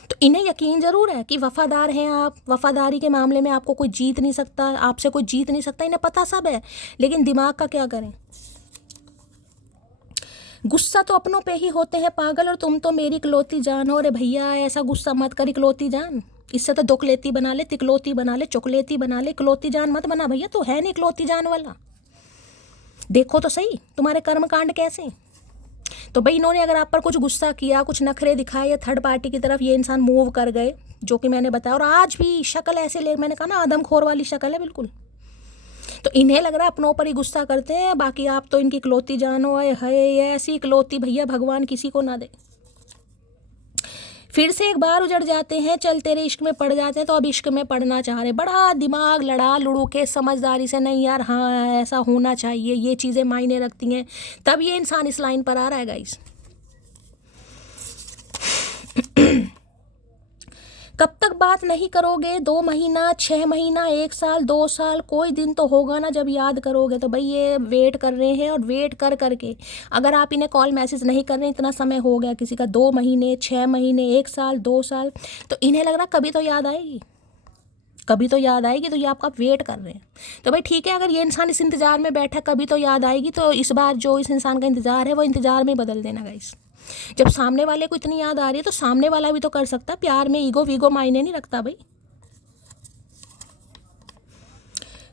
तो इन्हें यकीन ज़रूर है कि वफ़ादार हैं आप, वफ़ादारी के मामले में आपको कोई जीत नहीं सकता, आपसे कोई जीत नहीं सकता, इन्हें पता सब है, लेकिन दिमाग का क्या करें। गुस्सा तो अपनों पे ही होते हैं पागल, और तुम तो मेरी इकलौती जान हो। अरे भैया ऐसा गुस्सा मत कर इकलौती जान, इससे तो दोकलेती बना ले, तिकलौती बना ले, चॉकलेती बना ले, इकलौती जान मत बना भैया, तो है नहीं इकलौती जान वाला। देखो तो सही तुम्हारे कर्म कांड कैसे। तो भाई इन्होंने अगर आप पर कुछ गुस्सा किया, कुछ नखरे दिखाए, या थर्ड पार्टी की तरफ ये इंसान मूव कर गए, जो कि मैंने बताया, और आज भी शक्ल ऐसे ले, मैंने कहा ना आदमखोर वाली शक्ल है बिल्कुल। तो इन्हें लग रहा है अपनों पर ही गुस्सा करते हैं, बाकी आप तो इनकी इकलौती जानो है। ये ऐसी इकलौती भैया भगवान किसी को ना दे। फिर से एक बार उजड़ जाते हैं, चल तेरे इश्क में पड़ जाते हैं, तो अब इश्क में पढ़ना चाह रहे, बड़ा दिमाग लड़ा लुड़ू के समझदारी से, नहीं यार हाँ ऐसा होना चाहिए, ये चीज़ें मायने रखती हैं, तब ये इंसान इस लाइन पर आ रहा है गाइस। कब तक बात नहीं करोगे? 2 महीना, 6 महीना, 1 साल, 2 साल, कोई दिन तो होगा ना जब याद करोगे। तो भाई ये वेट कर रहे हैं, और वेट कर करके अगर आप इन्हें कॉल मैसेज नहीं कर रहे, इतना समय हो गया किसी का 2 महीने, 6 महीने, 1 साल, 2 साल, तो इन्हें लग रहा कभी तो याद आएगी, कभी तो याद आएगी, तो ये आपका वेट कर रहे हैं। तो भाई ठीक है, अगर ये इंसान इस इंतज़ार में बैठा कभी तो याद आएगी, तो इस बार जो इस इंसान का इंतज़ार है वो इंतज़ार में बदल देना गाइस। जब सामने वाले को इतनी याद आ रही है तो सामने वाला भी तो कर सकता है। प्यार में ईगो वीगो मायने नहीं रखता भाई।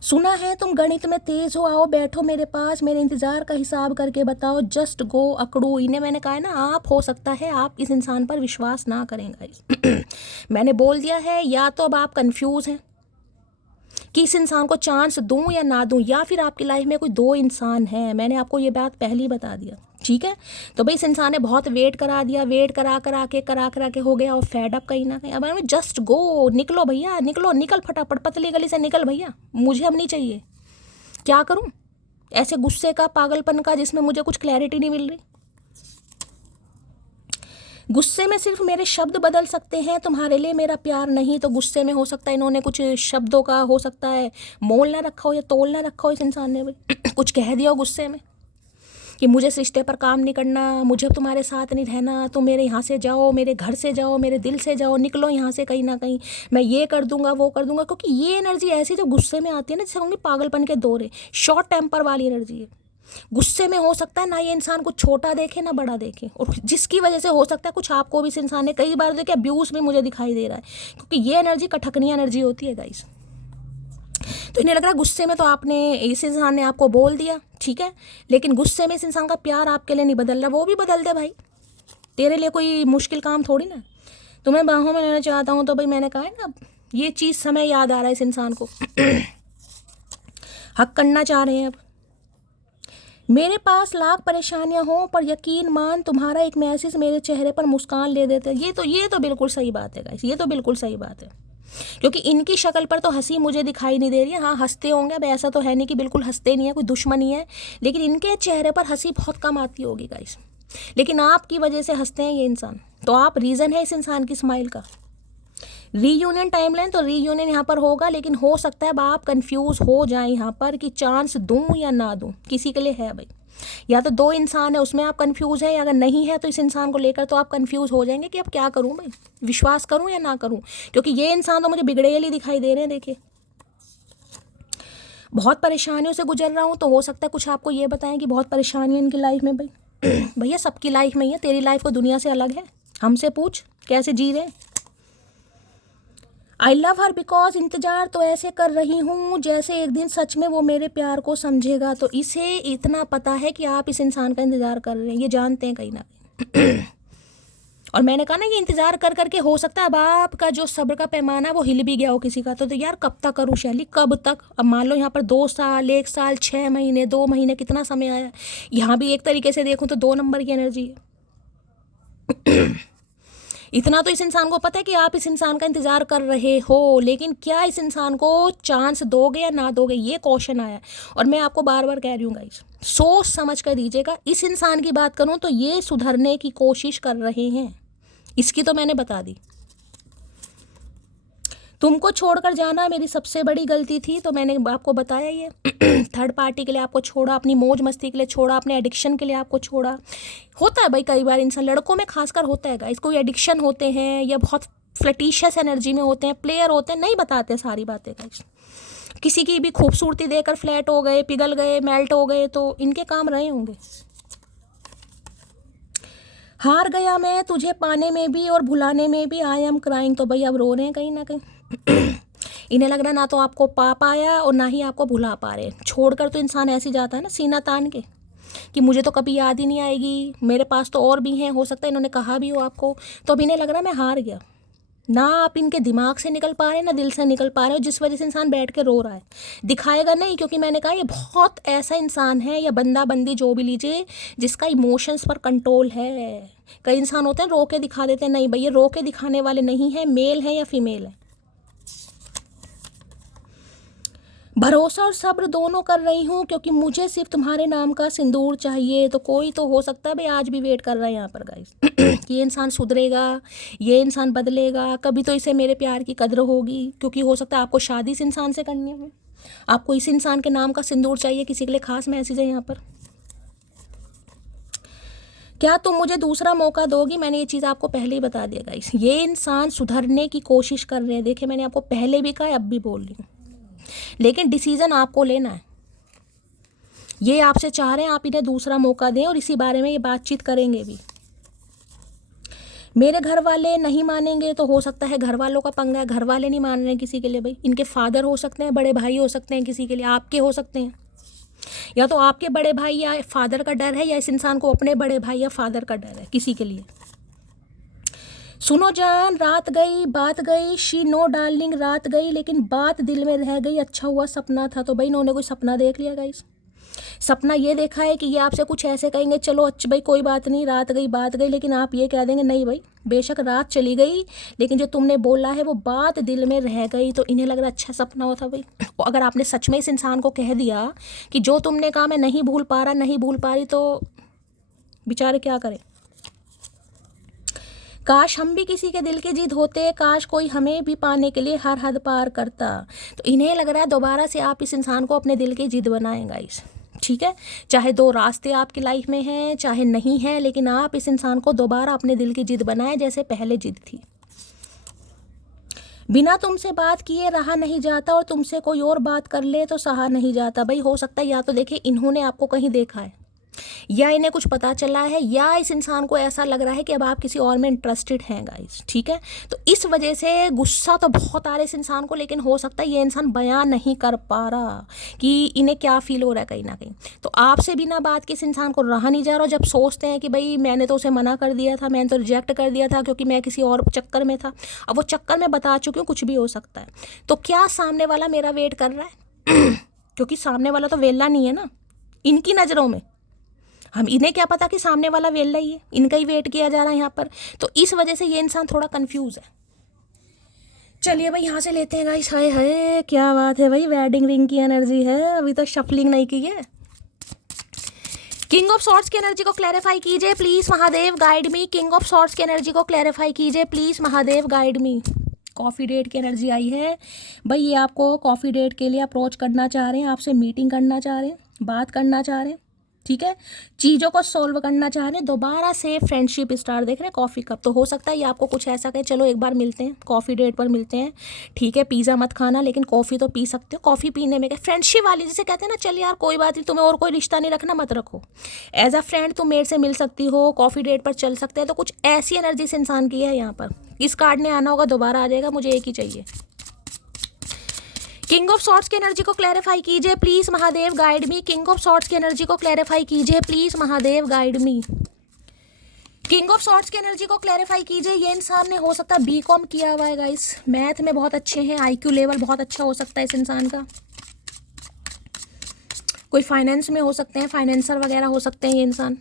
सुना है तुम गणित में तेज हो, आओ बैठो मेरे पास, मेरे इंतजार का हिसाब करके बताओ, जस्ट गो अकड़ू। इन्हें मैंने कहा है ना, आप हो सकता है आप इस इंसान पर विश्वास ना करेंगे। मैंने बोल दिया है, या तो अब आप कंफ्यूज हैं कि इस इंसान को चांस दूं या ना दूं, या फिर आपकी लाइफ में कोई 2 इंसान हैं। मैंने आपको ये बात पहले ही बता दिया, ठीक है। तो भाई इस इंसान ने बहुत वेट करा दिया, वेट करा करा के हो गया और फेड अप कहीं ना कहीं। अब जस्ट गो, निकलो भैया, निकलो, निकल फटाफट, पतली गली से निकल भैया, मुझे अब नहीं चाहिए। क्या करूं ऐसे गुस्से का, पागलपन का, जिसमें मुझे कुछ क्लैरिटी नहीं मिल रही। गुस्से में सिर्फ मेरे शब्द बदल सकते हैं, तुम्हारे लिए मेरा प्यार नहीं। तो गुस्से में हो सकता है इन्होंने कुछ शब्दों का, हो सकता है मोल ना रखा हो या तोल ना रखा हो इस इंसान ने भाई। कुछ कह दिया हो गुस्से में कि मुझे इस रिश्ते पर काम नहीं करना, मुझे तुम्हारे साथ नहीं रहना, तुम मेरे यहाँ से जाओ, मेरे घर से जाओ, मेरे दिल से जाओ, निकलो यहाँ से कहीं ना कहीं, मैं ये कर दूंगा वो कर दूंगा। क्योंकि ये एनर्जी ऐसी जो गुस्से में आती है ना, जैसे होंगे पागलपन के दौरे, शॉर्ट टेम्पर वाली एनर्जी है। गुस्से में हो सकता है ना ये इंसान को छोटा देखे ना बड़ा देखे, और जिसकी वजह से हो सकता है कुछ आपको भी इस इंसान ने कई बार देखे अब्यूज़ में मुझे दिखाई दे रहा है, क्योंकि ये एनर्जी कठकनिया एनर्जी होती है गाइस। तो इन्हें लग रहा है गुस्से में तो आपने, इस इंसान ने आपको बोल दिया, ठीक है, लेकिन गुस्से में इस इंसान का प्यार आपके लिए नहीं बदल रहा। वो भी बदल दे भाई, तेरे लिए कोई मुश्किल काम थोड़ी ना। तुम्हें बाहों में लेना चाहता हूँ, तो भाई मैंने कहा है ना, ये चीज़ समय याद आ रहा है इस इंसान को। हक करना चाह रहे हैं अब। मेरे पास लाख परेशानियां हों, पर यकीन मान तुम्हारा एक मैसेज मेरे चेहरे पर मुस्कान ले देते हैं। ये तो बिल्कुल सही बात है गाइस, ये तो बिल्कुल सही बात है, क्योंकि इनकी शक्ल पर तो हंसी मुझे दिखाई नहीं दे रही है। हाँ हंसते होंगे, अब ऐसा तो है नहीं कि बिल्कुल हंसते नहीं है, कोई दुश्मनी है, लेकिन इनके चेहरे पर हंसी बहुत कम आती होगी गाइस। लेकिन आपकी वजह से हंसते हैं ये इंसान, तो आप रीज़न है इस इंसान की स्माइल का। रीयूनियन टाइमलाइन तो रीयूनियन यहाँ पर होगा, लेकिन हो सकता है अब आप कंफ्यूज हो जाएं यहाँ पर कि चांस दूं या ना दूं। किसी के लिए है भाई, या तो 2 इंसान है उसमें आप कंफ्यूज है, या अगर नहीं है तो इस इंसान को लेकर तो आप कंफ्यूज हो जाएंगे कि अब क्या करूं भाई, विश्वास करूं या ना करूं। क्योंकि ये इंसान तो मुझे बिगड़ेल ही दिखाई दे रहे हैं। देखिए बहुत परेशानियों से गुजर रहा हूँ, तो हो सकता है कुछ आपको ये बताएं कि बहुत परेशानी है इनकी लाइफ में भाई। भैया सबकी लाइफ में ही है, तेरी लाइफ को दुनिया से अलग है, हमसे पूछ कैसे जी रहे हैं। आई लव हर बिकॉज इंतज़ार तो ऐसे कर रही हूँ जैसे एक दिन सच में वो मेरे प्यार को समझेगा। तो इसे इतना पता है कि आप इस इंसान का इंतज़ार कर रहे हैं, ये जानते हैं कहीं ना कहीं। और मैंने कहा ना ये इंतज़ार कर करके हो सकता है अब आपका जो सब्र का पैमाना है वो हिल भी गया हो किसी का। तो यार कब तक करूँ शैली, कब तक। अब मान लो यहाँ पर 2 साल, 1 साल, 6 महीने, 2 महीने, कितना समय आया। यहाँ भी एक तरीके से देखूँ तो 2 नंबर की एनर्जी है। इतना तो इस इंसान को पता है कि आप इस इंसान का इंतज़ार कर रहे हो, लेकिन क्या इस इंसान को चांस दोगे या ना दोगे, ये क्वेश्चन आया। और मैं आपको बार बार कह रही हूँ गाइस, सोच समझ कर दीजिएगा। इस इंसान की बात करूँ तो ये सुधरने की कोशिश कर रहे हैं, इसकी तो मैंने बता दी। तुमको छोड़कर जाना मेरी सबसे बड़ी गलती थी, तो मैंने आपको बताया ये। थर्ड पार्टी के लिए आपको छोड़ा, अपनी मौज मस्ती के लिए छोड़ा, अपने एडिक्शन के लिए आपको छोड़ा। होता है भाई कई बार इंसान, लड़कों में खासकर होता है गाइस, कोई एडिक्शन होते हैं या बहुत फ्लटीशियस एनर्जी में होते हैं, प्लेयर होते हैं, नहीं बताते सारी बातें गाइस। किसी की भी खूबसूरती देकर फ्लैट हो गए, पिघल गए, मेल्ट हो गए, तो इनके काम रहे होंगे। हार गया मैं तुझे पाने में भी और भुलाने में भी, आई एम क्राइंग। तो भाई अब रो रहे हैं कहीं ना कहीं। इन्हें लग रहा ना तो आपको पा पाया और ना ही आपको भुला पा रहे। छोड़कर तो इंसान ऐसे जाता है ना सीना तान के कि मुझे तो कभी याद ही नहीं आएगी, मेरे पास तो और भी हैं। हो सकता है इन्होंने कहा भी हो आपको, तो अब इन्हें लग रहा है मैं हार गया, ना आप इनके दिमाग से निकल पा रहे हैं ना दिल से निकल पा रहे हो, जिस वजह से इंसान बैठ के रो रहा है। दिखाएगा नहीं, क्योंकि मैंने कहा ये बहुत ऐसा इंसान है या बंदा बंदी जो भी लीजिए जिसका इमोशंस पर कंट्रोल है। कई इंसान होते हैं रो के दिखा देते हैं, नहीं भाई ये रो के दिखाने वाले नहीं है, मेल है या फीमेल है। भरोसा और सब्र दोनों कर रही हूँ, क्योंकि मुझे सिर्फ तुम्हारे नाम का सिंदूर चाहिए। तो कोई तो हो सकता है भाई आज भी वेट कर रहा है यहाँ पर गाइस कि ये इंसान सुधरेगा, ये इंसान बदलेगा, कभी तो इसे मेरे प्यार की कद्र होगी। क्योंकि हो सकता है आपको शादी इस इंसान से करनी है, आपको इस इंसान के नाम का सिंदूर चाहिए, किसी के लिए खास मैसेज है यहाँ पर। क्या तुम मुझे दूसरा मौका दोगी? मैंने ये चीज़ आपको पहले ही बता दिया गाइस, ये इंसान सुधरने की कोशिश कर रहे हैं। देखिए मैंने आपको पहले भी कहा, अब भी बोल रही हूँ, लेकिन डिसीजन आपको लेना है। ये आपसे चाह रहे हैं आप इन्हें दूसरा मौका दें और इसी बारे में ये बातचीत करेंगे भी। मेरे घर वाले नहीं मानेंगे, तो हो सकता है घर वालों का पंगा है, घर वाले नहीं मान रहे हैं किसी के लिए भाई। इनके फादर हो सकते हैं, बड़े भाई हो सकते हैं, किसी के लिए आपके हो सकते हैं। या तो आपके बड़े भाई या फादर का डर है, या इस इंसान को अपने बड़े भाई या फादर का डर है किसी के लिए। सुनो जान, रात गई बात गई, शी नो डार्लिंग, रात गई लेकिन बात दिल में रह गई, अच्छा हुआ सपना था। तो भाई इन्होंने कोई सपना देख लिया गाइस। सपना ये देखा है कि ये आपसे कुछ ऐसे कहेंगे, चलो अच्छा भाई कोई बात नहीं, रात गई बात गई, लेकिन आप ये कह देंगे नहीं भाई बेशक रात चली गई लेकिन जो तुमने बोला है वो बात दिल में रह गई। तो इन्हें लग रहा अच्छा सपना होता भाई। और अगर आपने सच में इस इंसान को कह दिया कि जो तुमने कहा मैं नहीं भूल पा रहा, नहीं भूल पा रही, तो बेचारे क्या करें। काश हम भी किसी के दिल की जिद होते, काश कोई हमें भी पाने के लिए हर हद पार करता। तो इन्हें लग रहा है दोबारा से आप इस इंसान को अपने दिल की जिद बनाएं गाइस, ठीक है। चाहे दो रास्ते आपकी लाइफ में हैं चाहे नहीं है, लेकिन आप इस इंसान को दोबारा अपने दिल की जिद बनाएं जैसे पहले जिद थी। बिना तुमसे बात किए रहा नहीं जाता, और तुमसे कोई और बात कर ले तो सहा नहीं जाता। भाई हो सकता है या तो देखिए इन्होंने आपको कहीं देखा है, या इन्हें कुछ पता चला है, या इस इंसान को ऐसा लग रहा है कि अब आप किसी और में इंटरेस्टेड हैं गाइस, ठीक है। तो इस वजह से गुस्सा तो बहुत आ रहा है इस इंसान को, लेकिन हो सकता है ये इंसान बयान नहीं कर पा रहा कि इन्हें क्या फील हो रहा है कहीं ना कहीं। तो आपसे बिना बात के इस इंसान को रहा नहीं जा रहा। जब सोचते हैं कि भाई मैंने तो उसे मना कर दिया था, मैंने तो रिजेक्ट कर दिया था क्योंकि मैं किसी और चक्कर में था, अब वो चक्कर में बता चुकी हूँ, कुछ भी हो सकता है। तो क्या सामने वाला मेरा वेट कर रहा है क्योंकि सामने वाला तो वेला नहीं है ना इनकी नज़रों में। हम इन्हें क्या पता कि सामने वाला वेला ही है, इनका ही वेट किया जा रहा है यहाँ पर। तो इस वजह से ये इंसान थोड़ा कंफ्यूज है। चलिए भाई यहाँ से लेते हैं गाइस। हाय हाय क्या बात है भाई, वेडिंग रिंग की एनर्जी है, अभी तो शफलिंग नहीं की है। किंग ऑफ सॉर्ड्स की एनर्जी को क्लैरिफाई कीजिए please Mahadev, guide me. King of swords की एनर्जी को क्लैरिफाई कीजिए please Mahadev, guide me. Coffee date की एनर्जी आई है भाई, ये आपको कॉफ़ी डेट के लिए अप्रोच करना चाह रहे हैं, आपसे मीटिंग करना चाह रहे हैं, बात करना चाह रहे हैं, ठीक है, चीज़ों को सॉल्व करना चाह रहे हैं, दोबारा से फ्रेंडशिप स्टार देख रहे हैं कॉफ़ी कप। तो हो सकता है ये आपको कुछ ऐसा कहे, चलो एक बार मिलते हैं, कॉफ़ी डेट पर मिलते हैं, ठीक है, पिज़्ज़ा मत खाना लेकिन कॉफ़ी तो पी सकते हो। कॉफ़ी पीने में क्या फ्रेंडशिप वाली, जैसे कहते हैं ना चल यार कोई बात नहीं, तुम्हें और कोई रिश्ता नहीं रखना मत रखो, एज अ फ्रेंड तुम मेरे से मिल सकती हो, कॉफ़ी डेट पर चल सकते हैं। तो कुछ ऐसी एनर्जी से इंसान की है यहाँ पर। इस कार्ड ने आना होगा, दोबारा आ जाएगा, मुझे एक ही चाहिए। किंग ऑफ सॉर्ड्स की एनर्जी को क्लैरिफाई कीजिए please Mahadev, guide me. King of swords की एनर्जी को क्लैरिफाई कीजिए please Mahadev, guide me. King of swords की एनर्जी को क्लैरिफाई कीजिए। ये इंसान ने हो सकता है बीकॉम किया हुआ है गाइस, मैथ में बहुत अच्छे हैं, आईक्यू लेवल बहुत अच्छा हो सकता है इस इंसान का। कोई फाइनेंस में हो सकते हैं, फाइनेंसर वगैरह हो सकते हैं ये इंसान।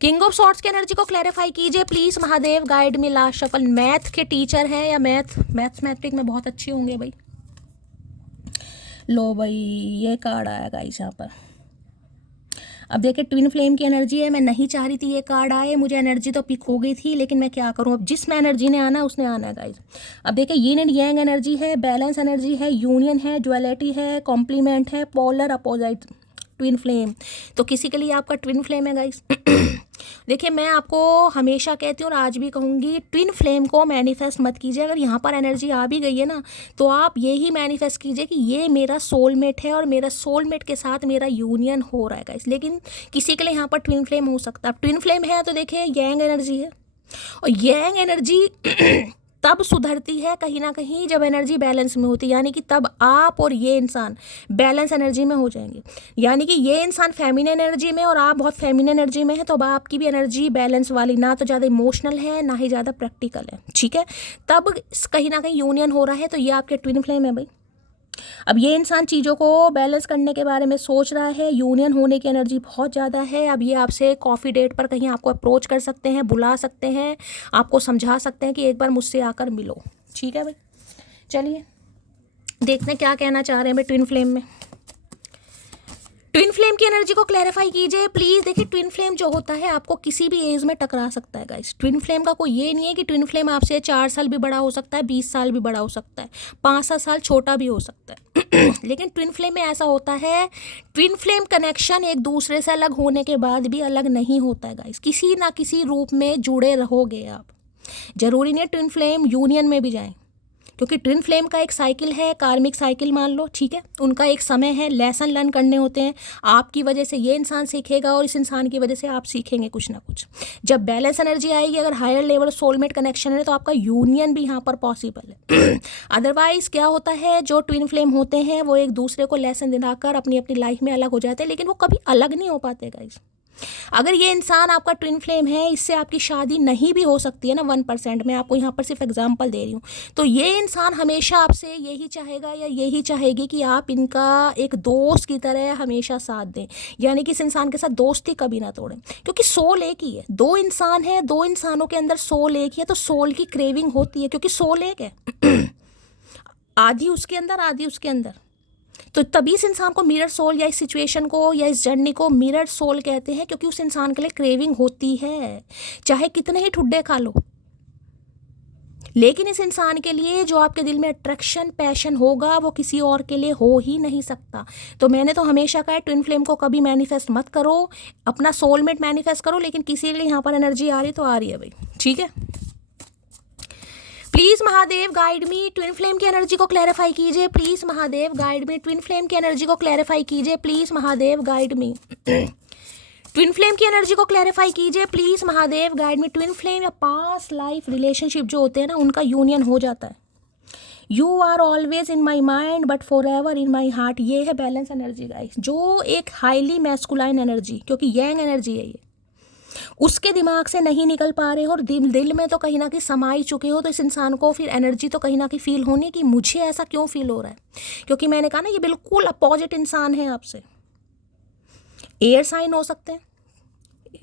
किंग ऑफ सॉर्ड्स की एनर्जी को क्लैरिफाई कीजिए please Mahadev, guide me. Last shuffle, math के टीचर हैं या मैथमेटिक में बहुत अच्छे होंगे भाई। लो भाई ये कार्ड आया गाइस यहाँ पर। अब देखिए ट्विन फ्लेम की एनर्जी है, मैं नहीं चाह रही थी ये कार्ड आए, मुझे एनर्जी तो पिक हो गई थी, लेकिन मैं क्या करूँ, अब जिसमें एनर्जी ने आना है उसने आना है गाइस। अब देखिए यिन एंड यांग एनर्जी है, बैलेंस एनर्जी है, यूनियन है, ड्युअलिटी है, कॉम्प्लीमेंट है, पोलर अपोजिट, ट्विन फ्लेम। तो किसी के लिए आपका ट्विन फ्लेम है गाइस। देखिए मैं आपको हमेशा कहती हूँ और आज भी कहूँगी, ट्विन फ्लेम को मैनिफेस्ट मत कीजिए। अगर यहाँ पर एनर्जी आ भी गई है ना, तो आप यही मैनिफेस्ट कीजिए कि ये मेरा सोलमेट है और मेरा सोलमेट के साथ मेरा यूनियन हो रहा है गाइस। लेकिन किसी के लिए यहाँ पर ट्विन फ्लेम हो सकता है। ट्विन फ्लेम है तो देखिए यांग एनर्जी है, और यांग एनर्जी तब सुधरती है कहीं ना कहीं जब एनर्जी बैलेंस में होती है, यानी कि तब आप और ये इंसान बैलेंस एनर्जी में हो जाएंगे। यानी कि ये इंसान फेमिनिन एनर्जी में और आप बहुत फेमिनिन एनर्जी में है, तो अब आपकी भी एनर्जी बैलेंस वाली, ना तो ज़्यादा इमोशनल है ना ही ज़्यादा प्रैक्टिकल है, ठीक है। तब कहीं ना कहीं यूनियन हो रहा है, तो ये आपके ट्विन फ्लेम है भाई। अब ये इंसान चीज़ों को बैलेंस करने के बारे में सोच रहा है, यूनियन होने की एनर्जी बहुत ज़्यादा है। अब ये आपसे कॉफ़ी डेट पर कहीं आपको अप्रोच कर सकते हैं, बुला सकते हैं, आपको समझा सकते हैं कि एक बार मुझसे आकर मिलो, ठीक है भाई। चलिए देखते हैं क्या कहना चाह रहे हैं भाई ट्विन फ्लेम में। ट्विन फ्लेम की एनर्जी को क्लैरिफाई कीजिए प्लीज़। देखिए ट्विन फ्लेम जो होता है आपको किसी भी एज में टकरा सकता है गाइस। ट्विन फ्लेम का कोई ये नहीं है कि ट्विन फ्लेम आपसे 4 साल भी बड़ा हो सकता है, 20 साल भी बड़ा हो सकता है, 5-7 साल छोटा भी हो सकता है लेकिन ट्विन फ्लेम में ऐसा होता है, ट्विन फ्लेम कनेक्शन एक दूसरे से अलग होने के बाद भी अलग नहीं होता है गाइस। किसी ना किसी रूप में जुड़े रहोगे आप। ज़रूरी नहीं है ट्विन फ्लेम यूनियन में भी जाएं, क्योंकि ट्विन फ्लेम का एक साइकिल है, कार्मिक साइकिल मान लो, ठीक है। उनका एक समय है, लेसन लर्न करने होते हैं। आपकी वजह से ये इंसान सीखेगा और इस इंसान की वजह से आप सीखेंगे कुछ ना कुछ। जब बैलेंस एनर्जी आएगी, अगर हायर लेवल सोलमेट कनेक्शन है, तो आपका यूनियन भी यहाँ पर पॉसिबल है अदरवाइज क्या होता है, जो ट्विन फ्लेम होते हैं वो एक दूसरे को लेसन दिलाकर अपनी अपनी लाइफ में अलग हो जाते हैं, लेकिन वो कभी अलग नहीं हो पाते गाइस। अगर ये इंसान आपका ट्विन फ्लेम है, इससे आपकी शादी नहीं भी हो सकती है ना 1%, मैं आपको यहाँ पर सिर्फ एग्जांपल दे रही हूँ, तो ये इंसान हमेशा आपसे यही चाहेगा या यही चाहेगी कि आप इनका एक दोस्त की तरह हमेशा साथ दें, यानी कि इस इंसान के साथ दोस्ती कभी ना तोड़ें, क्योंकि सोल एक ही है। 2 इंसान है, 2 इंसानों के अंदर सोल एक ही है, तो सोल की क्रेविंग होती है, क्योंकि सोल एक है आधी उसके अंदर आधी उसके अंदर। तो तभी इस इंसान को मिरर सोल या इस सिचुएशन को या इस जर्नी को मिरर सोल कहते हैं, क्योंकि उस इंसान के लिए क्रेविंग होती है, चाहे कितने ही ठुड्डे खा लो, लेकिन इस इंसान के लिए जो आपके दिल में अट्रैक्शन पैशन होगा वो किसी और के लिए हो ही नहीं सकता। तो मैंने तो हमेशा कहा है ट्विन फ्लेम को कभी मैनिफेस्ट मत करो, अपना सोलमेट मैनिफेस्ट करो, लेकिन किसी के लिए यहाँ पर एनर्जी आ रही तो आ रही है भाई, ठीक है। Please Mahadev guide me, twin flame की एनर्जी को क्लैरिफाई कीजिए please Mahadev guide me, twin flame की एनर्जी को क्लैरिफाई कीजिए please Mahadev guide me twin flame की एनर्जी को क्लैरिफाई कीजिए please Mahadev guide me. Twin flame या पास्ट लाइफ रिलेशनशिप जो होते हैं ना, उनका यूनियन हो जाता है। You are always in my mind but forever in my heart, ये है बैलेंस एनर्जी गाइस, जो एक हाईली मैस्कुलाइन एनर्जी, क्योंकि यंग एनर्जी है ये, उसके दिमाग से नहीं निकल पा रहे हो और दिल में तो कहीं ना कहीं समाई चुके हो, तो इस इंसान को फिर एनर्जी तो कहीं ना कहीं फील होनी कि मुझे ऐसा क्यों फील हो रहा है, क्योंकि मैंने कहा ना ये बिल्कुल अपोजिट इंसान है आपसे। एयर साइन हो सकते हैं,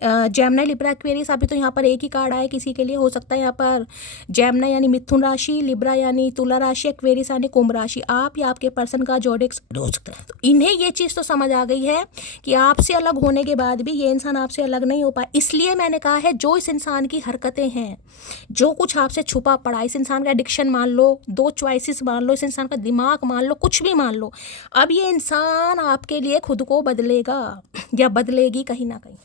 जेमिनी लिब्रा एक्वेरियस, अभी तो यहाँ पर एक ही कार्ड आया किसी के लिए, हो सकता है यहाँ पर जेमिनी यानी मिथुन राशि, लिब्रा यानी तुला राशि, एक्वेरियस यानी कुंभ राशि, आप या आपके पर्सन का जोडिक हो सकता है। तो इन्हें ये चीज़ तो समझ आ गई है कि आपसे अलग होने के बाद भी ये इंसान आपसे अलग नहीं हो पाए। इसलिए मैंने कहा है जो इस इंसान की हरकतें हैं, जो कुछ आपसे छुपा पड़ा, इस इंसान का एडिक्शन मान लो, 2 चॉइसेस मान लो, इस इंसान का दिमाग मान लो, कुछ भी मान लो, अब ये इंसान आपके लिए खुद को बदलेगा या बदलेगी कहीं ना कहीं,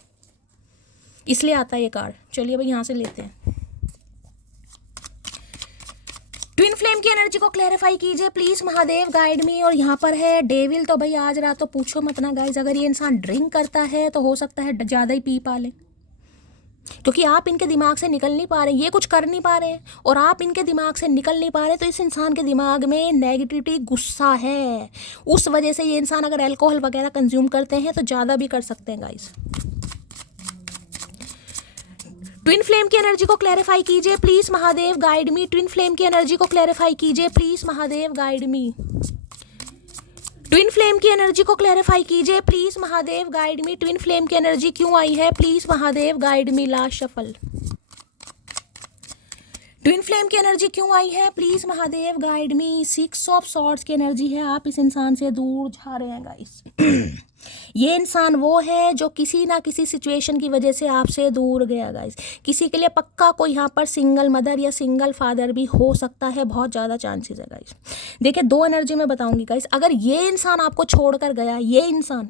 इसलिए आता है ये कार्ड। चलिए भाई यहाँ से लेते हैं। ट्विन फ्लेम की एनर्जी को क्लैरिफाई कीजिए प्लीज महादेव गाइड मी। और यहाँ पर है डेविल, तो भाई आज रात तो पूछो मत ना गाइज, अगर ये इंसान ड्रिंक करता है तो हो सकता है ज़्यादा ही पी पा ले, क्योंकि आप इनके दिमाग से निकल नहीं पा रहे, ये कुछ कर नहीं पा रहे और आप इनके दिमाग से निकल नहीं पा रहे, तो इस इंसान के दिमाग में नेगेटिविटी गुस्सा है, उस वजह से ये इंसान अगर अल्कोहल वगैरह कंज्यूम करते हैं तो ज़्यादा भी कर सकते हैं गाइज। ट्विन फ्लेम की एनर्जी को क्लैरिफाई कीजिए please Mahadev guide me. Twin flame की एनर्जी को क्लैरिफाई कीजिए please Mahadev guide me. Twin flame की एनर्जी को क्लैरिफाई कीजिए please Mahadev guide me. Twin flame की एनर्जी क्यों आई है please Mahadev guide me. Last shuffle. Twin flame की एनर्जी क्यों आई है please Mahadev guide me. 6 of swords की एनर्जी है, आप इस इंसान से दूर जा रहे हैं गाइस। ये इंसान वो है जो किसी ना किसी सिचुएशन की वजह से आपसे दूर गया गाइस। किसी के लिए पक्का कोई यहाँ पर सिंगल मदर या सिंगल फादर भी हो सकता है, बहुत ज़्यादा चांसेस है गाइस। देखिए 2 एनर्जी में बताऊंगी गाइस, अगर ये इंसान आपको छोड़कर गया, ये इंसान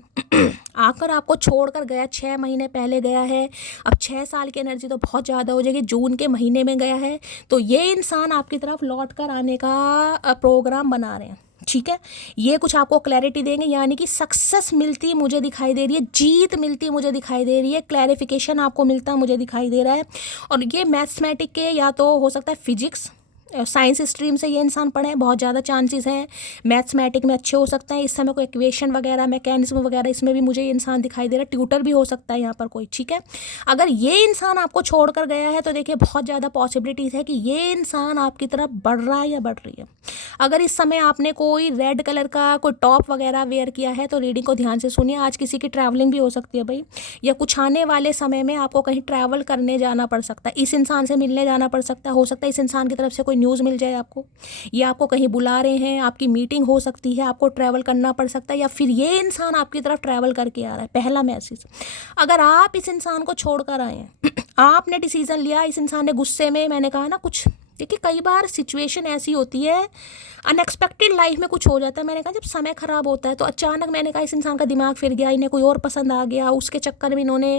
आकर आपको छोड़कर गया, 6 महीने पहले गया है, अब 6 साल की एनर्जी तो बहुत ज़्यादा हो जाएगी, जून के महीने में गया है, तो ये इंसान आपकी तरफ लौट कर आने का प्रोग्राम बना रहे हैं, ठीक है। ये कुछ आपको क्लैरिटी देंगे, यानी कि सक्सेस मिलती मुझे दिखाई दे रही है, जीत मिलती मुझे दिखाई दे रही है, क्लैरिफिकेशन आपको मिलता मुझे दिखाई दे रहा है। और ये मैथमेटिक के या तो हो सकता है फिजिक्स साइंस स्ट्रीम से ये इंसान पढ़े, बहुत ज़्यादा चांसेस हैं। मैथमेटिक में अच्छे हो सकते हैं। इस समय कोई इक्वेशन वगैरह, मैकेनिज्म वगैरह, इसमें भी मुझे ये इंसान दिखाई दे रहा है। ट्यूटर भी हो सकता है यहाँ पर कोई, ठीक है। अगर ये इंसान आपको छोड़कर गया है तो देखिए बहुत ज़्यादा पॉसिबिलिटीज़ है कि ये इंसान आपकी तरफ बढ़ रहा है या बढ़ रही है। अगर इस समय आपने कोई रेड कलर का कोई टॉप वगैरह वेयर किया है तो रीडिंग को ध्यान से सुनिए। आज किसी की ट्रैवलिंग भी हो सकती है भाई, या कुछ आने वाले समय में आपको कहीं ट्रैवल करने जाना पड़ सकता है, इस इंसान से मिलने जाना पड़ सकता है। हो सकता है इस इंसान की तरफ से कोई न्यूज़ मिल जाए आपको, या आपको कहीं बुला रहे हैं, आपकी मीटिंग हो सकती है, आपको ट्रैवल करना पड़ सकता है, या फिर ये इंसान आपकी तरफ ट्रैवल करके आ रहा है। पहला मैसेज, अगर आप इस इंसान को छोड़कर आए हैं, आपने डिसीजन लिया, इस इंसान ने गुस्से में, मैंने कहा ना कुछ, देखिए कई बार सिचुएशन ऐसी होती है, अनएक्सपेक्टेड लाइफ में कुछ हो जाता है। मैंने कहा जब समय ख़राब होता है तो अचानक, मैंने कहा इस इंसान का दिमाग फिर गया, इन्हें कोई और पसंद आ गया, उसके चक्कर में इन्होंने